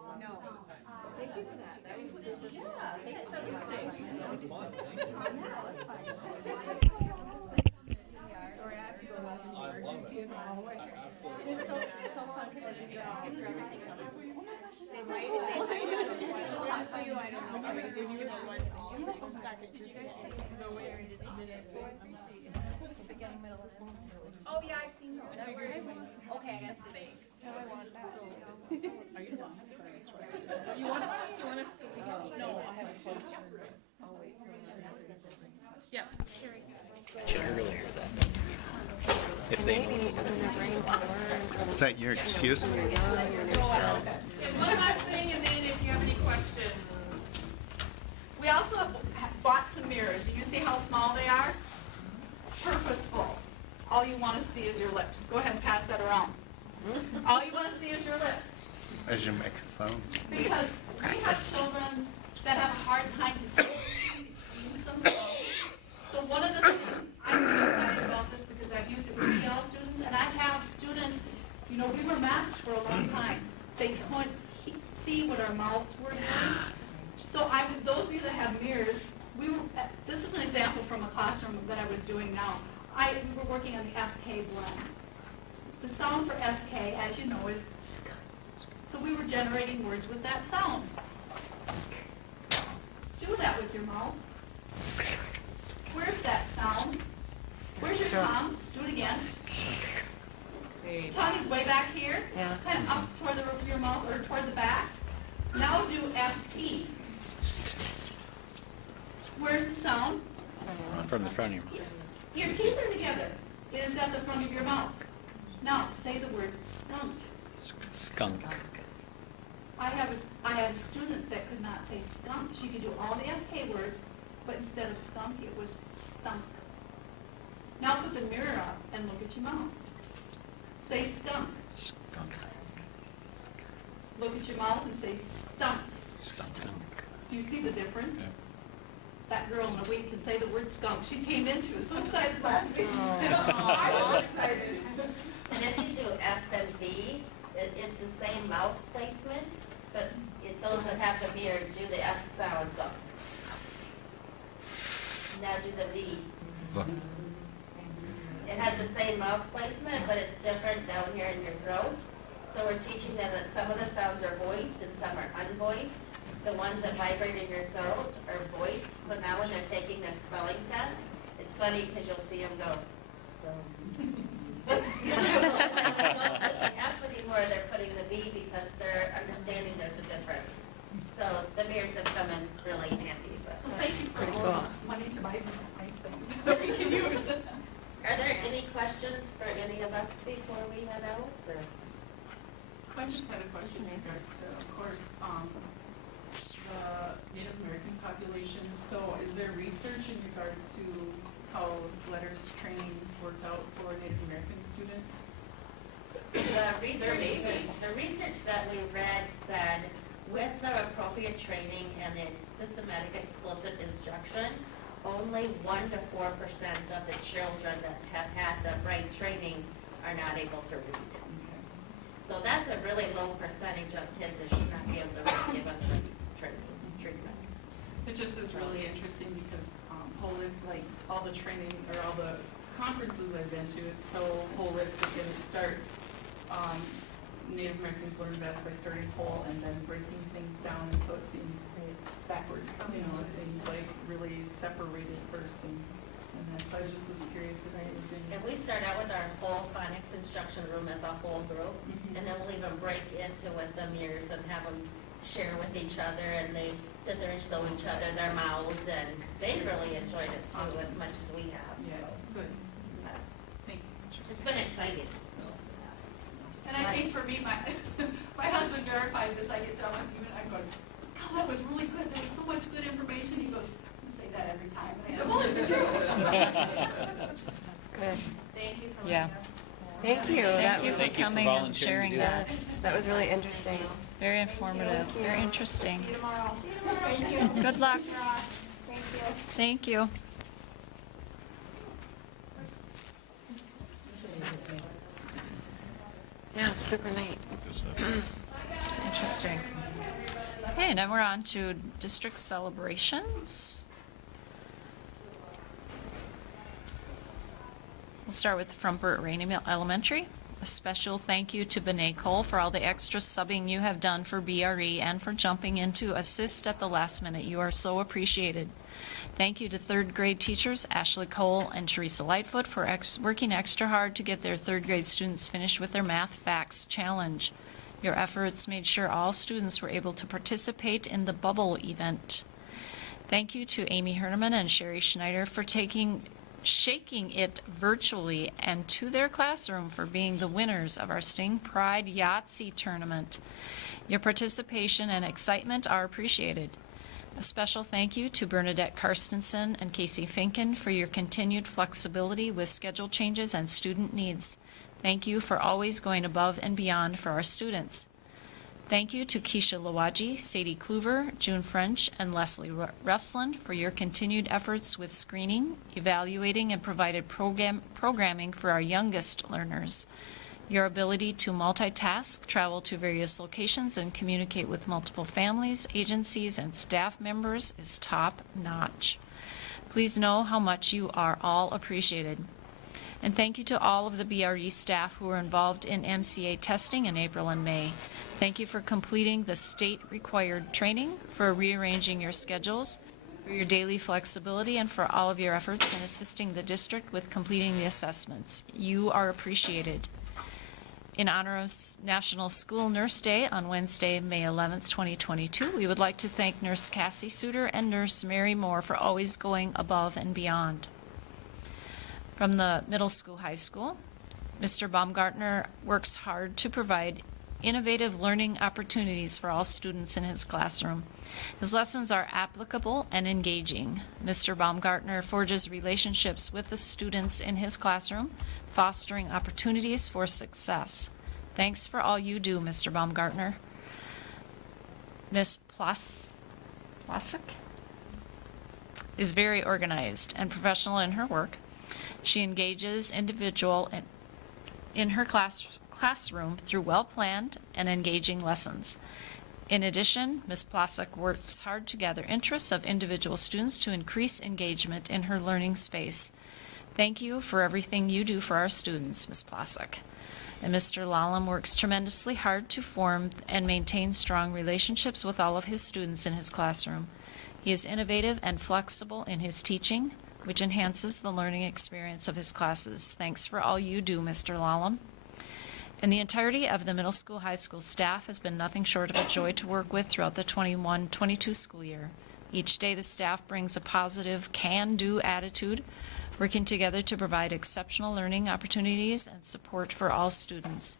Thank you for that. That was super. Yeah, thanks for listening. That was fun, thank you. Sorry, I have to go listen to I love emergency it. in the hallway. Absolutely. It's so fun because as you go, get through everything. I'm like, oh my gosh, this is so cool. It's fun for you, I don't know. Because you're the one Oh, yeah, I've seen those. Okay, I gotta see. No, I want that. Are you done? You want us to? No, I have a close. I'll wait till. Yeah. Should earlier then. If they know. Is that your excuse? And one last thing, and then if you have any questions. We also have bought some mirrors. Do you see how small they are? Purposeful. All you want to see is your lips. Go ahead and pass that around. All you want to see is your lips. As you make a sound. Because we have children that have a hard time distinguishing between some sounds. So one of the things, I'm really excited about this because I've used it with EL students, and I have students, you know, we were masked for a long time. They couldn't see what our mouths were doing. So those of you that have mirrors, this is an example from a classroom that I was doing now. We were working on the SK blend. The sound for SK, as you know, is sk. So we were generating words with that sound. Sk. Do that with your mouth. Sk. Where's that sound? Where's your tongue? Do it again. Tongue is way back here. Yeah. Kind of up toward the roof of your mouth or toward the back. Now do ST. Where's the sound? From the front of your mouth. Your teeth are together. It is at the front of your mouth. Now, say the word skunk. Skunk. I have a student that could not say skunk. She could do all the SK words, but instead of skunk, it was stunk. Now put the mirror up and look at your mouth. Say skunk. Skunk. Look at your mouth and say stunk. Skunk. Do you see the difference? Yeah. That girl in a week can say the word skunk. She came in, she was so excited last week. I was excited. And if you do F and B, it's the same mouth placement, but those that have the mirror do the F sound, go. Now do the V. It has the same mouth placement, but it's different down here in your throat. So we're teaching them that some of the sounds are voiced and some are unvoiced. The ones that vibrate in your throat are voiced, so now when they're taking their spelling test, it's funny because you'll see them go, stone. They don't put the F anymore, they're putting the V because they're understanding there's a difference. So the mirrors have come in really handy. But So thank you for all the money to buy these nice things that we can use. are there any questions for any of us before we head out? Or? I just had a question in regards to, of course, the Native American population. So is there research in regards to how letters training worked out for Native American students? The research that we read said with the appropriate training and the systematic explicit instruction, only 1 to 4% of the children that have had the right training are not able to read. So that's a really low percentage of kids that should not be able to read given the treatment. It just is really interesting because like all the training or all the conferences I've been to, it's so holistic and it starts, Native Americans learn best by starting whole and then breaking things down, and so it seems backwards. You know, it seems like really separated first, and that's why I just was curious if I was in. And we start out with our whole phonics instruction room as a whole group, and then we'll even break into with the mirrors and have them share with each other, and they sit there and show each other their mouths, and they really enjoyed it too, as much as we have. Yeah, good. Thank you. It's been exciting. And I think for me, my husband verified this. I get done with him and I'm going, oh, that was really good. There was so much good information. He goes, you say that every time. And I said, well, it's true. Good. Thank you for Yeah. letting us. Thank you. Thank you Thank for you for coming and volunteering to sharing do that. That was really interesting. Very informative, very interesting. See you tomorrow. Thank you. Good luck. Thank you. Thank you. Yeah, super neat. It's interesting. Okay, now we're on to district celebrations. We'll start with from Bahraini Elementary. A special thank you to Benet Cole for all the extra subbing you have done for BRE and for jumping in to assist at the last minute. You are so appreciated. Thank you to third grade teachers Ashley Cole and Teresa Lightfoot for working extra hard to get their third grade students finished with their Math Facts Challenge. Your efforts made sure all students were able to participate in the bubble event. Thank you to Amy Herneman and Sherry Schneider for shaking it virtually, and to their classroom for being the winners of our Sting Pride Yahtzee tournament. Your participation and excitement are appreciated. A special thank you to Bernadette Karstensen and Casey Finken for your continued flexibility with schedule changes and student needs. Thank you for always going above and beyond for our students. Thank you to Keisha Lawaji, Sadie Kluver, June French, and Leslie Refsland for your continued efforts with screening, evaluating, and provided programming for our youngest learners. Your ability to multitask, travel to various locations, and communicate with multiple families, agencies, and staff members is top-notch. Please know how much you are all appreciated. And thank you to all of the BRE staff who were involved in MCA testing in April and May. Thank you for completing the state-required training, for rearranging your schedules, for your daily flexibility, and for all of your efforts in assisting the district with completing the assessments. You are appreciated. In honor of National School Nurse Day on Wednesday, May 11th, 2022, we would like to thank Nurse Cassie Suter and Nurse Mary Moore for always going above and beyond. From the middle school, high school, Mr. Baumgartner works hard to provide innovative learning opportunities for all students in his classroom. His lessons are applicable and engaging. Mr. Baumgartner forges relationships with the students in his classroom, fostering opportunities for success. Thanks for all you do, Mr. Baumgartner. Ms. Plasek is very organized and professional in her work. She engages individual in her classroom through well-planned and engaging lessons. In addition, Ms. Plasek works hard to gather interests of individual students to increase engagement in her learning space. Thank you for everything you do for our students, Ms. Plasek. And Mr. Lallam works tremendously hard to form and maintain strong relationships with all of his students in his classroom. He is innovative and flexible in his teaching, which enhances the learning experience of his classes. Thanks for all you do, Mr. Lallam. And the entirety of the middle school, high school staff has been nothing short of a joy to work with throughout the 21-22 school year. Each day the staff brings a positive can-do attitude, working together to provide exceptional learning opportunities and support for all students.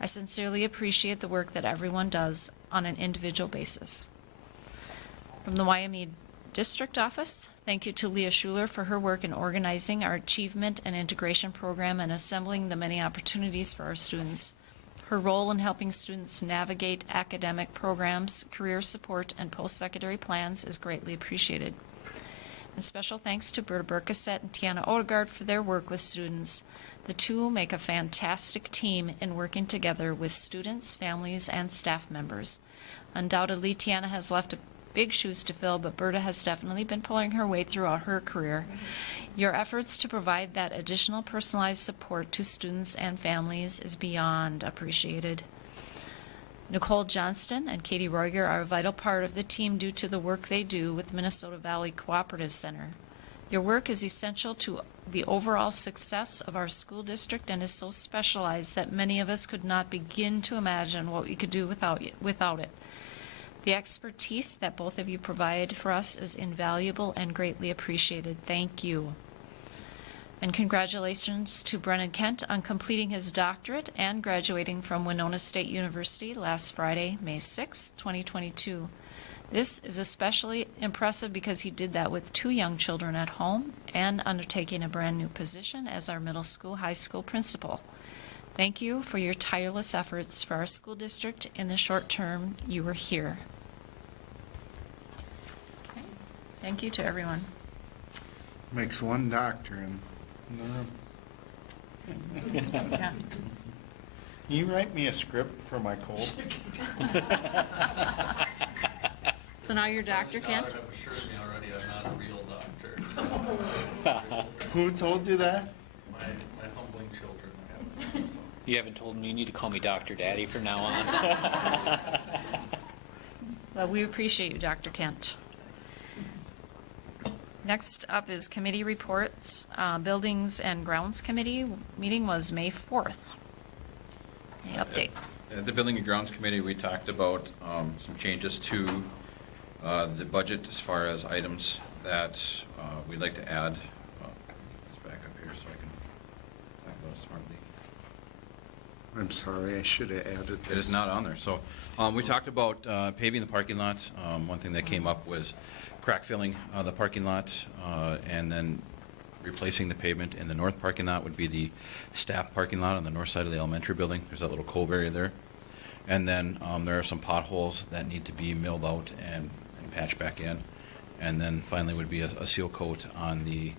I sincerely appreciate the work that everyone does on an individual basis. From the YME District Office, thank you to Leah Schuler for her work in organizing our Achievement and Integration Program and assembling the many opportunities for our students. Her role in helping students navigate academic programs, career support, and post-secondary plans is greatly appreciated. And special thanks to Berta Berkasset and Tiana Odegaard for their work with students. The two make a fantastic team in working together with students, families, and staff members. Undoubtedly, Tiana has left big shoes to fill, but Berta has definitely been pulling her weight throughout her career. Your efforts to provide that additional personalized support to students and families is beyond appreciated. Nicole Johnston and Katie Roiger are a vital part of the team due to the work they do with Minnesota Valley Cooperative Center. Your work is essential to the overall success of our school district and is so specialized that many of us could not begin to imagine what we could do without it. The expertise that both of you provide for us is invaluable and greatly appreciated. Thank you. And congratulations to Brennan Kent on completing his doctorate and graduating from Winona State University last Friday, May 6, 2022. This is especially impressive because he did that with 2 young children at home and undertaking a brand new position as our middle school, high school principal. Thank you for your tireless efforts for our school district in the short term you were here. Okay. Thank you to everyone. Makes one doctor in the room. Yeah. Can you write me a script for my cold? So now your doctor can't? My daughter have assured me already I'm not a real doctor. So Who told you that? my humbling children have. So. You haven't told me you need to call me Dr. Daddy from now on. Well, we appreciate you, Dr. Kent. Next up is committee reports. Buildings and Grounds Committee meeting was May 4th. Any update? At the Building and Grounds Committee, we talked about some changes to the budget as far as items that we'd like to add. Let's back up here so I can talk about it smartly. I'm sorry, I should have added this. It is not on there. So we talked about paving the parking lot. One thing that came up was crack filling the parking lot and then replacing the pavement in the north parking lot would be the staff parking lot on the north side of the elementary building. There's that little cove area there. And then there are some potholes that need to be milled out and patched back in. And then finally would be a seal coat on the,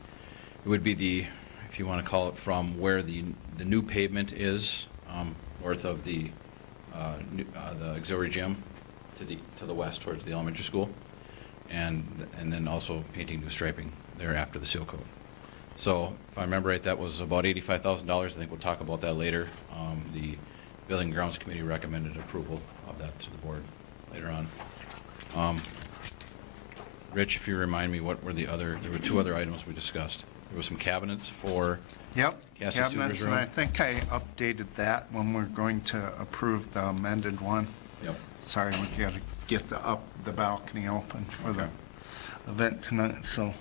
it would be the, if you want to call it from where the new pavement is, north of the auxiliary gym to the west towards the elementary school. And then also painting new striping there after the seal coat. So if I remember right, that was about $85,000. I think we'll talk about that later. The Building and Grounds Committee recommended approval of that to the board later on. Rich, if you remind me, what were there were two other items we discussed. There were some cabinets for Yep, Cassie cabinets, Suter's and room. I think I updated that when we're going to approve the amended one. Yep. Sorry, we got to get the balcony open for the Okay. event tonight, so,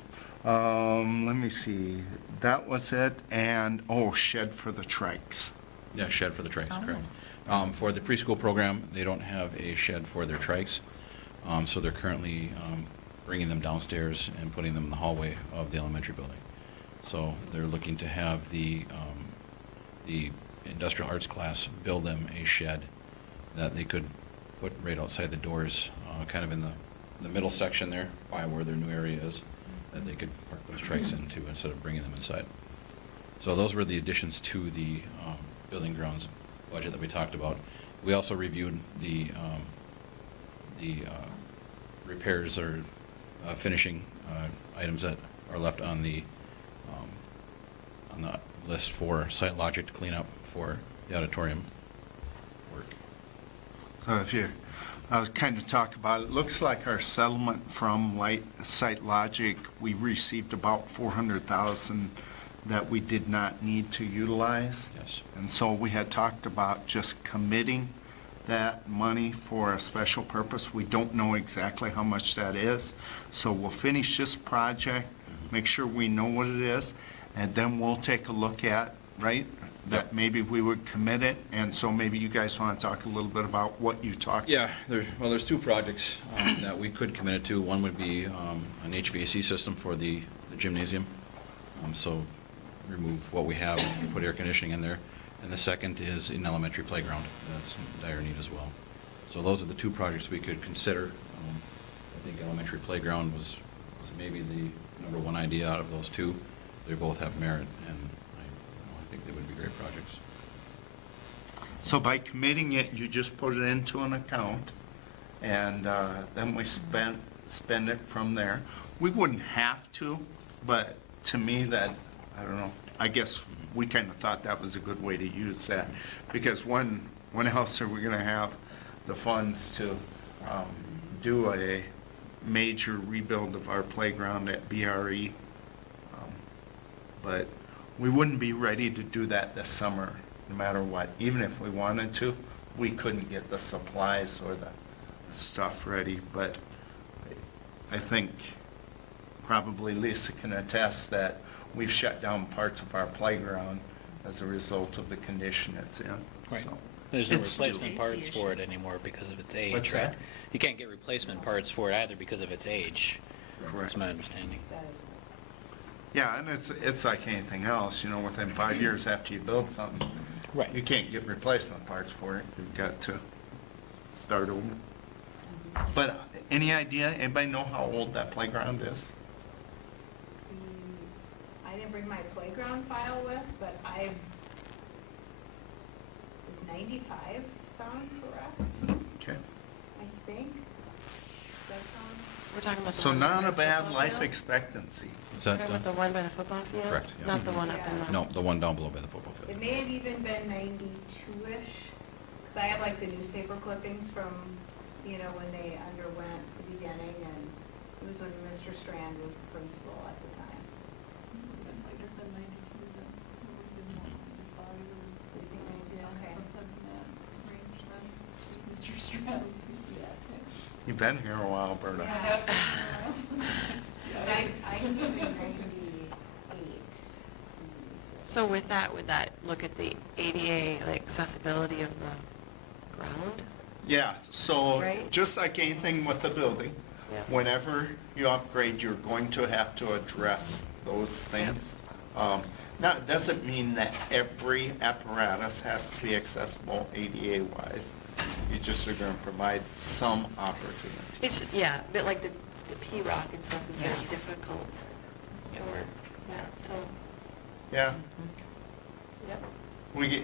let me see, that was it, and, shed for the trikes. Yeah, shed for the trikes, correct. For the preschool program, they don't have a shed for their trikes, so they're currently bringing them downstairs and putting them in the hallway of the elementary building. So they're looking to have the industrial arts class build them a shed that they could put right outside the doors, kind of in the middle section there, by where their new area is, that they could park those trikes into instead of bringing them inside. So those were the additions to the building grounds budget that we talked about. We also reviewed the repairs or finishing items that are left on the list for Site Logic to clean up for the auditorium work. I was kind of talking about, it looks like our settlement from Site Logic, we received about $400,000 that we did not need to utilize. Yes. And so we had talked about just committing that money for a special purpose. We don't know exactly how much that is. So we'll finish this project, make sure we know what it is, and then we'll take a look at, right? That maybe we would commit it, and so maybe you guys want to talk a little bit about what you talked about. Yeah, there's two projects that we could commit it to. One would be an HVAC system for the gymnasium. So remove what we have and put air conditioning in there. And the second is an elementary playground. That's in dire need as well. So those are the two projects we could consider. I think elementary playground was maybe the number one idea out of those two. They both have merit, and I think they would be great projects. So by committing it, you just put it into an account, and then we spend it from there. We wouldn't have to, but to me that, I don't know, I guess we kind of thought that was a good way to use that, because when else are we going to have the funds to do a major rebuild of our playground at BRE? But we wouldn't be ready to do that this summer, no matter what. Even if we wanted to, we couldn't get the supplies or the stuff ready. But I think probably Lisa can attest that we've shut down parts of our playground as a result of the condition it's in. Right. So There's no it's replacement due. parts for it anymore because of its age, What's right? that? You can't get replacement parts for it either because of its age. That's my understanding. Yeah, and it's like anything else, within 5 years after you build something, Right. you can't get replacement parts for it. You've got to start over. But any idea, anybody know how old that playground is? I didn't bring my playground file with, but is 95 sound correct? Okay. I think. Does that sound? We're talking about the So one not by a the bad football life field? expectancy. Is We're that talking about the one by the football field? Correct, yeah. Not the one up in the... No, the one down below by the football field. it may have even been 92-ish, because I have like the newspaper clippings from, you know, when they underwent the beginning, and it was when Mr. Strand was the principal at the time. It might have been 92, then it would have been more 95 or Okay. sometime in that range then. Mr. Strand, yeah. You've been here a while, Berta. I can do 98. So with that, would that look at the ADA, like accessibility of the ground? Yeah, so Right. just like anything with the building, Yeah. whenever you upgrade, you're going to have to address those things. Now, it doesn't mean that every apparatus has to be accessible ADA-wise. You just are going to provide some opportunity. It's, yeah, but like the P-rock and stuff is very Yeah. difficult. Or, yeah, so, Yeah, yep.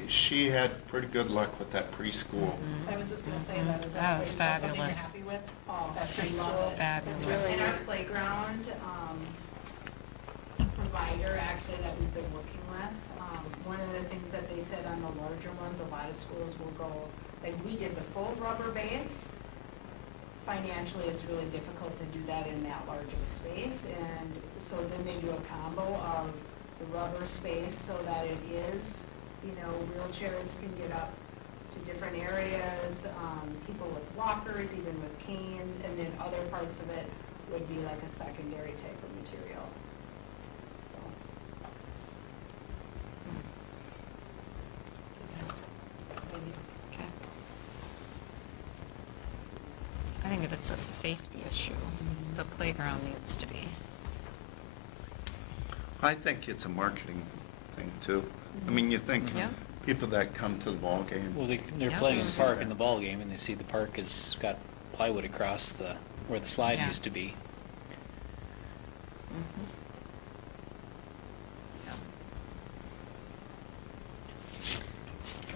she had pretty good luck with that preschool. I was just gonna say that, is That was is that something you're fabulous. happy with? Oh, That's I pretty love it. fabulous. It's really our playground, provider actually that we've been working with. One of the things that they said on the larger ones, a lot of schools will go, like we did the full rubber base. Financially, it's really difficult to do that in that large of a space, and so then they do a combo of the rubber space so that it is, you know, wheelchairs can get up to different areas, people with walkers, even with canes, and then other parts of it would be like a secondary type of material. So. Okay. I think if it's a safety issue, the playground needs to be. I think it's a marketing thing too. I mean, you think Yeah. people that come to the ball game. Well, they're Yeah. playing in the park in the ball game, and they see the park has got plywood across where the slide Yeah. used to be. Mhm. Yeah.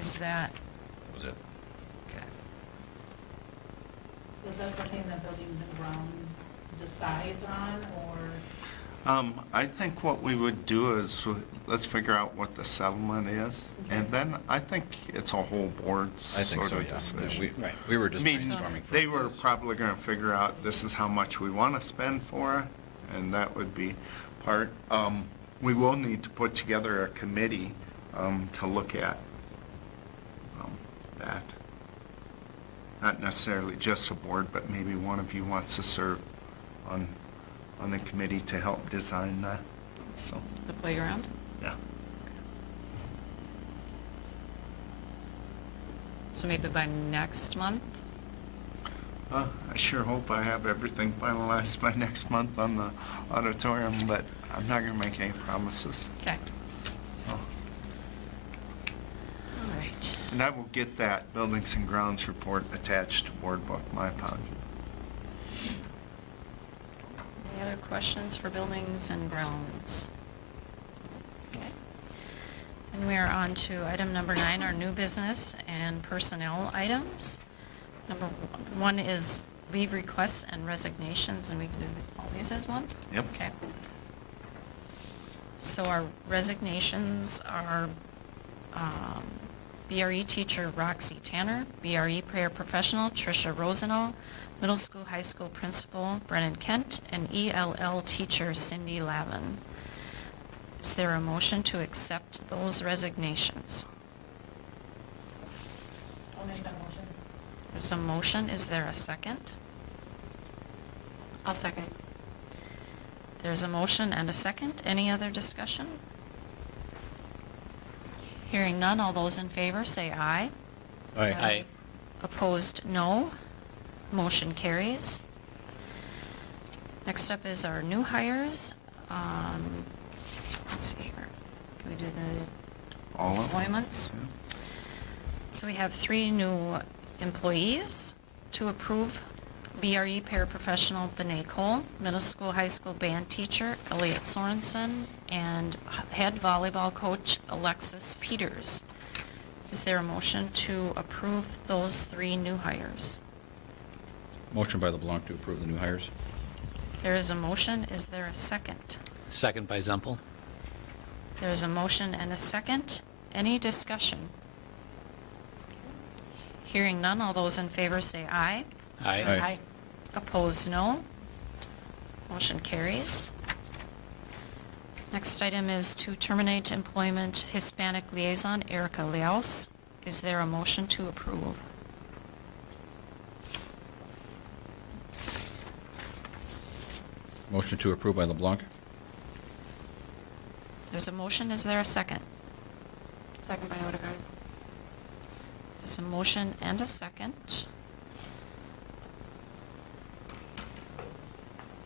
Is that, That was it. okay. So is that something that Buildings and Ground decides on, or? I think what we would do is, let's figure out what the settlement is, and then I think it's a whole board I think sort so, of yeah. decision. Right. We were I just mean, brainstorming for they were ideas. probably gonna figure out, this is how much we wanna spend for it, and that would be part. We will need to put together a committee, to look at, that. Not necessarily just a board, but maybe one of you wants to serve on the committee to help design that, so, The playground? yeah. So maybe by next month? I sure hope I have everything finalized by next month on the auditorium, but I'm not gonna make any promises. Okay. So, All right. and I will get that Buildings and Grounds report attached to board book, my apologies. Any other questions for Buildings and Grounds? Okay. And we are on to item number 9, our new business and personnel items. Number 1 is leave requests and resignations, and we can do all these as one? Yep. Okay. So our resignations are BRE teacher Roxy Tanner, BRE paraprofessional Tricia Rosenow, middle school, high school principal Brennan Kent, and ELL teacher Cindy Lavin. Is there a motion to accept those resignations? I'll make that motion. There's a motion. Is there a second? I'll second. There's a motion and a second. Any other discussion? Hearing none, all those in favor say aye. Aye. Opposed, no. Motion carries. Next up is our new hires. Let's see here. Can we do the All of them? appointments? Yeah. So we have 3 new employees to approve. BRE paraprofessional Benet Cole, middle school, high school band teacher Elliot Sorensen, and head volleyball coach Alexis Peters. Is there a motion to approve those 3 new hires? Motion by LeBlanc to approve the new hires. There is a motion. Is there a second? Second by Zempel. There is a motion and a second. Any discussion? Hearing none, all those in favor say aye. Aye. Opposed, no. Motion carries. Next item is to terminate employment Hispanic liaison Erica Leos. Is there a motion to approve? Motion to approve by LeBlanc. There's a motion, is there a second? Second by Odegaard. There's a motion and a second.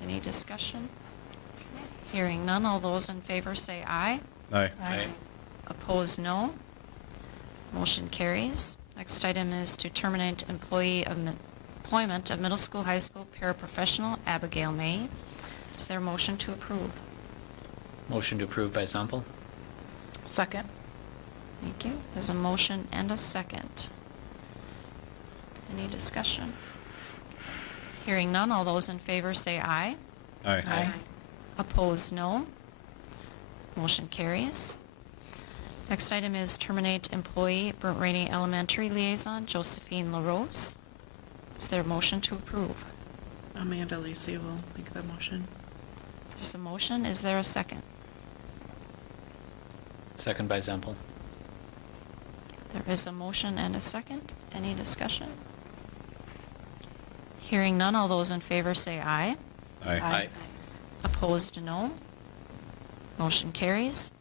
Any discussion? Hearing none, all those in favor say aye. Aye. Opposed, no. Motion carries. Next item is to terminate employment of middle school, high school paraprofessional Abigail May. Is there a motion to approve? Motion to approve by Zempel. Second. Thank you. There's a motion and a second. Any discussion? Hearing none, all those in favor say aye. Aye. Opposed, no. Motion carries. Next item is terminate employee Bahraini Elementary Liaison Josephine LaRose. Is there a motion to approve? Amanda Lacey will make the motion. There's a motion. Is there a second? Second by Zempel. There is a motion and a second. Any discussion? Hearing none, all those in favor say aye. Aye. Opposed, no. Motion carries.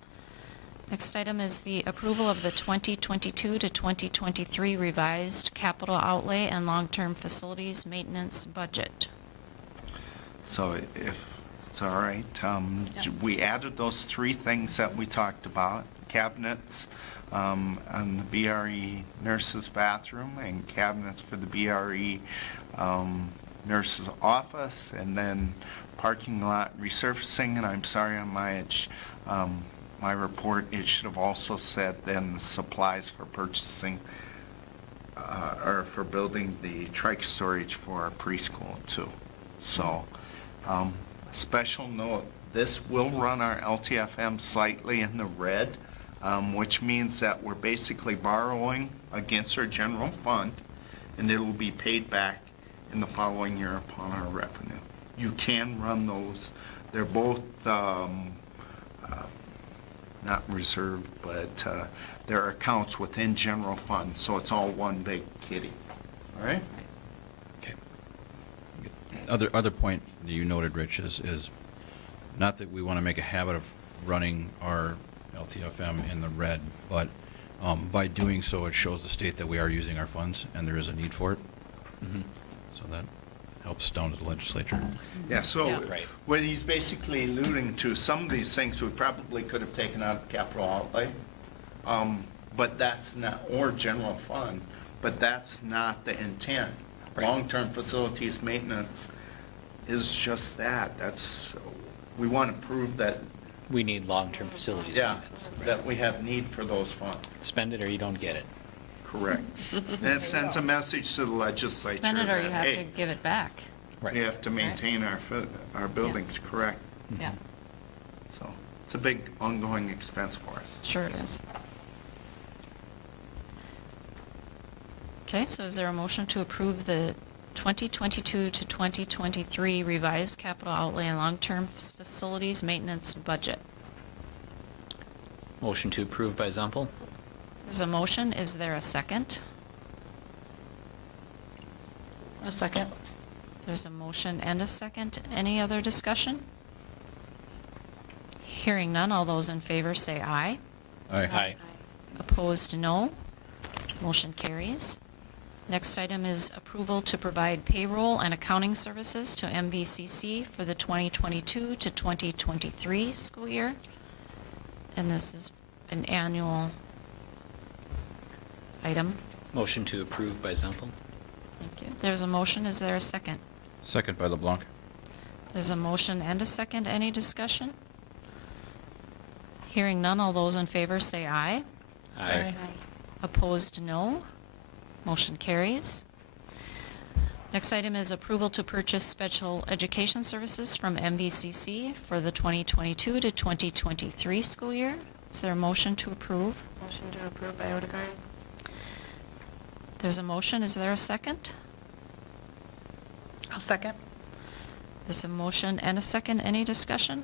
Next item is the approval of the 2022 to 2023 revised capital outlay and long-term facilities maintenance budget. So if it's all right, we added those three things that we talked about, cabinets and the BRE nurse's bathroom and cabinets for the BRE nurse's office, and then parking lot resurfacing. And I'm sorry on my report, it should have also said then the supplies for purchasing or for building the trike storage for our preschool too. So special note, this will run our LTFM slightly in the red, which means that we're basically borrowing against our general fund, and it will be paid back in the following year upon our revenue. You can run those. They're both not reserved, but they're accounts within general fund, so it's all one big kitty. All right? Okay. Other point that you noted, Rich, is not that we want to make a habit of running our LTFM in the red, but by doing so, it shows the state that we are using our funds and there is a need for it. Mm-hmm. So that helps down to the legislature. Yeah, so Right. what he's basically alluding to, some of these things we probably could have taken out of capital outlay, but that's not, or general fund, but that's not the intent. Right. Long-term facilities maintenance is just that. That's, we want to prove that, We need long-term facilities yeah, maintenance. that we have need for those funds. Spend it or you don't get it. Correct. And it sends a message to the legislature. Spend it or you that, have to hey, give it back. Right. we have to maintain our buildings, correct? Yeah, So it's a big ongoing expense for us. sure it is. Okay, so is there a motion to approve the 2022 to 2023 revised capital outlay and long-term facilities maintenance budget? Motion to approve by Zempel. There's a motion. Is there a second? A second. There's a motion and a second. Any other discussion? Hearing none, all those in favor say aye. Aye. Opposed, no. Motion carries. Next item is approval to provide payroll and accounting services to Mvcc for the 2022 to 2023 school year. And this is an annual item. Motion to approve by Zempel. Thank you. There's a motion. Is there a second? Second by LeBlanc. There's a motion and a second. Any discussion? Hearing none, all those in favor say aye. Aye. Opposed, no. Motion carries. Next item is approval to purchase special education services from Mvcc for the 2022 to 2023 school year. Is there a motion to approve? motion to approve by Odegaard. There's a motion. Is there a second? I'll second. There's a motion and a second. Any discussion?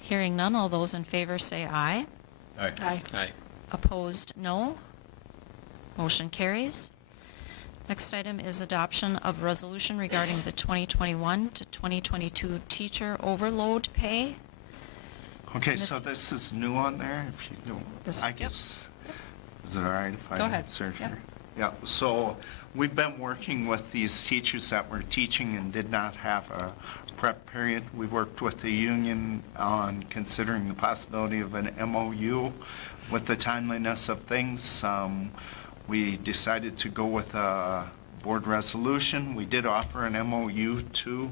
Hearing none, all those in favor say aye. Aye. Aye. Aye. Opposed, no. Motion carries. Next item is adoption of resolution regarding the 2021 to 2022 teacher overload pay. Okay, so Miss- this is new on there, if you don't, This- I yep. guess, is it all right if I Go ahead. insert Yep. here? Yeah, so we've been working with these teachers that were teaching and did not have a prep period. We worked with the union on considering the possibility of an MOU with the timeliness of things. We decided to go with a board resolution. We did offer an MOU to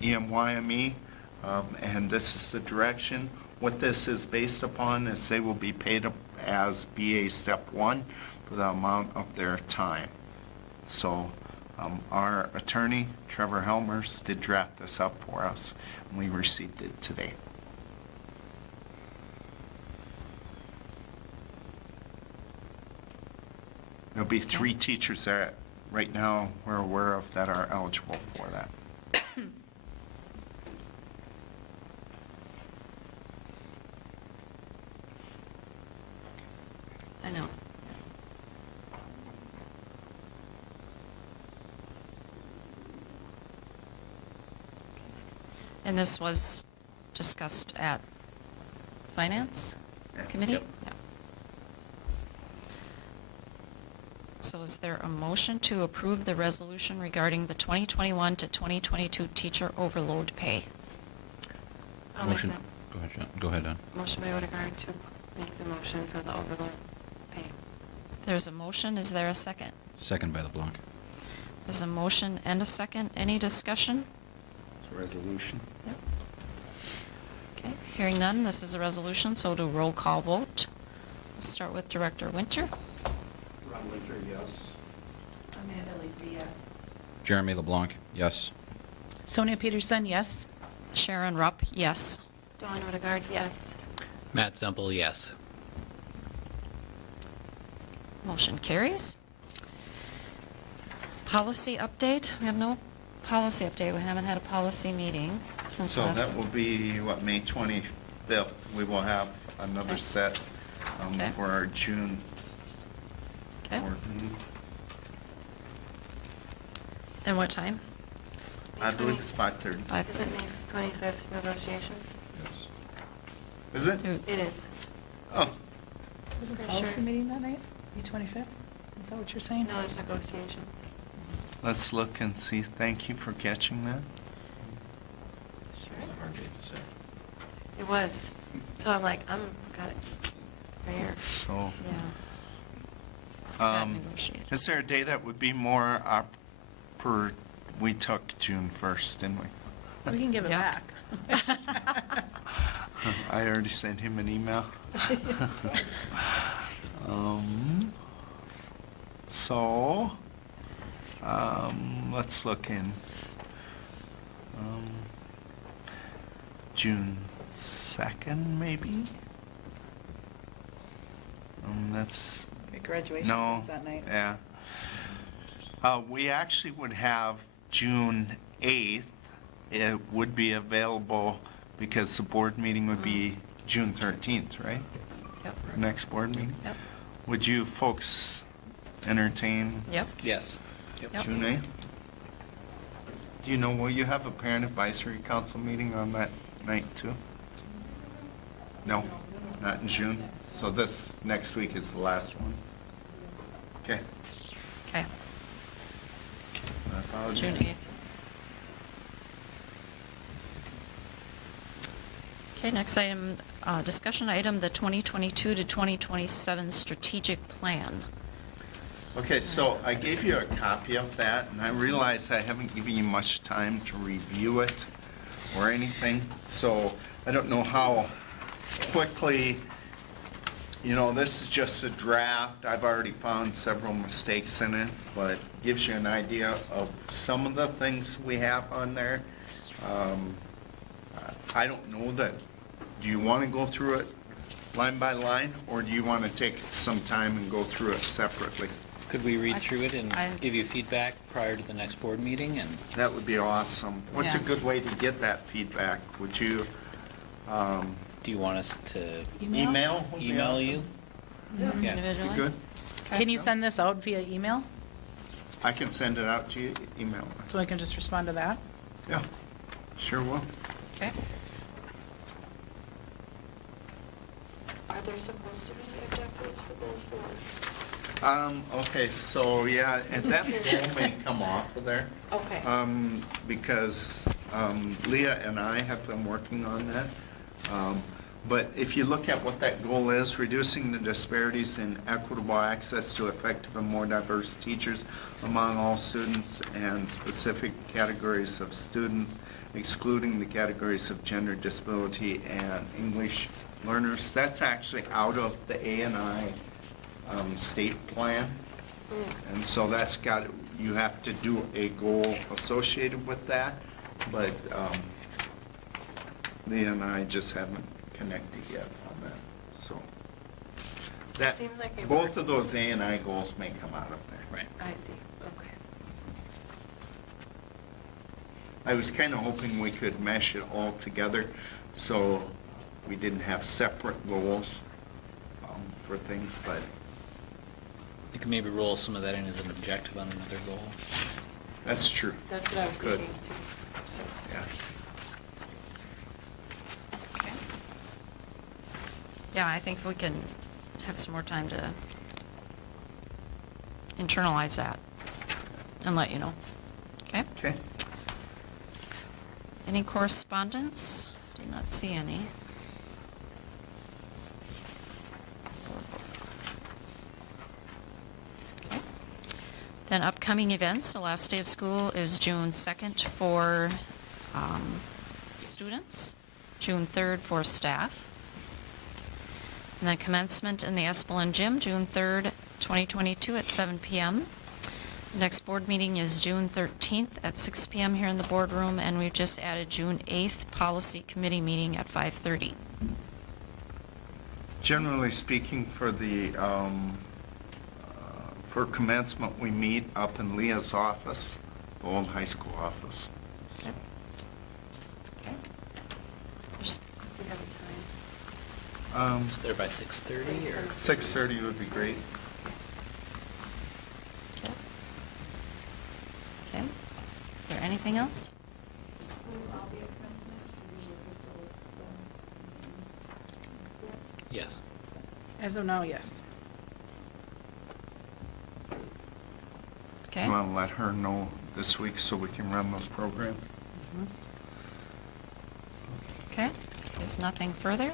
EMYME, and this is the direction. What this is based upon is they will be paid up as BA Step 1 for the amount of their time. So our attorney, Trevor Helmers, did draft this up for us, and we received it today. There'll be 3 teachers that right now we're aware of that are eligible for that. I know. And this was discussed at Finance Committee? Yep. Yeah. So is there a motion to approve the resolution regarding the 2021 to 2022 teacher overload pay? I'll make Motion. that. Go ahead, John. Go ahead, Don. Motion by Odegaard to make the motion for the overload pay. There's a motion. Is there a second? Second by LeBlanc. There's a motion and a second. Any discussion? It's a resolution. Yep. Okay, hearing none, this is a resolution, so we'll do roll call vote. We'll start with Director Winter. Ron Winter, yes. Amanda Lisi, yes. Jeremy LeBlanc, yes. Sonia Peterson, yes. Sharon Rupp, yes. Dawn Odegaard, yes. Matt Semple, yes. Motion carries. Policy update. We have no policy update. We haven't had a policy meeting since So last. that will be, what, May 25th? We will have another Okay. set Okay. for our June Okay. board meeting. And what time? I believe it's 5:30. 5:30. Is it May 25th negotiations? Yes. Is it? It is. Oh, Is For policy sure. meeting that night, May 25th? Is that what you're saying? No, it's negotiations. let's look and see. Thank you for catching that. It was. So I'm like, got it right here. So, Yeah. Got um, negotiated. is there a day that would be more we took June 1st, didn't we? We can give it Yeah. back. I already sent him an email. So, let's look in June 2nd, maybe? That's, Graduation no, is that night. yeah. We actually would have June 8th. It would be available because the board meeting would be June 13th, right? Yep. Next board meeting? Yep. Would you folks entertain Yep. Yes. Yep. June 8th? Do you know, will you have a parent advisory council meeting on that night too? No, not in June? So this next week is the last one? Okay. Okay. My apologies. June 8th. Okay, next item, discussion item, the 2022 to 2027 strategic plan. Okay, so I gave you a copy of that, and I realize I haven't given you much time to review it or anything, so I don't know how quickly, this is just a draft. I've already found several mistakes in it, but gives you an idea of some of the things we have on there. I don't know that, do you want to go through it line by line, or do you want to take some time and go through it separately? Could we read through it and give you feedback prior to the next board meeting? And That would be awesome. What's a Yeah. good way to get that feedback? Would you, do you want us to email? would be email awesome. you? Yeah. Yeah. Individually? You good? Can you send this out via email, I can send it out to you, email it. so I can just respond to that? Yeah, sure will. Okay. Are there supposed to be objectives for goal 4? Okay, so, yeah, and that goal may come off of there. Okay. Because Leah and I have been working on that. But if you look at what that goal is, reducing the disparities in equitable access to effective and more diverse teachers among all students and specific categories of students, excluding the categories of gender, disability, and English learners, that's actually out of the A&I state plan. And so that's got, you have to do a goal associated with that, but Leah and I just haven't connected yet on that, so. That, Seems like it both worked. of those A&I goals may come out of there. Right. I see, okay. I was kind of hoping we could mesh it all together, so we didn't have separate goals for things, but You can maybe roll some of that in as an objective on another goal. that's true. That's what I was Good. thinking too, so. Yeah. Okay. Yeah, I think we can have some more time to internalize that and let you know. Okay? Okay. Any correspondence? Did not see any. Okay. Then upcoming events, the last day of school is June 2nd for students, June 3rd for staff. And then commencement in the Espelin Gym, June 3rd, 2022 at 7 p.m. Next board meeting is June 13th at 6 p.m. here in the boardroom, and we've just added June 8th policy committee meeting at 5:30. Generally speaking, for the, for commencement, we meet up in Leah's office, the old high school office. Okay. Okay. Do you have a time? Is there by 6:30 or? 6:30 would be great. Okay. Okay. Is there anything else? Yes. As of now, yes. Okay. You want to let her know this week so we can run those programs? Okay. There's nothing further.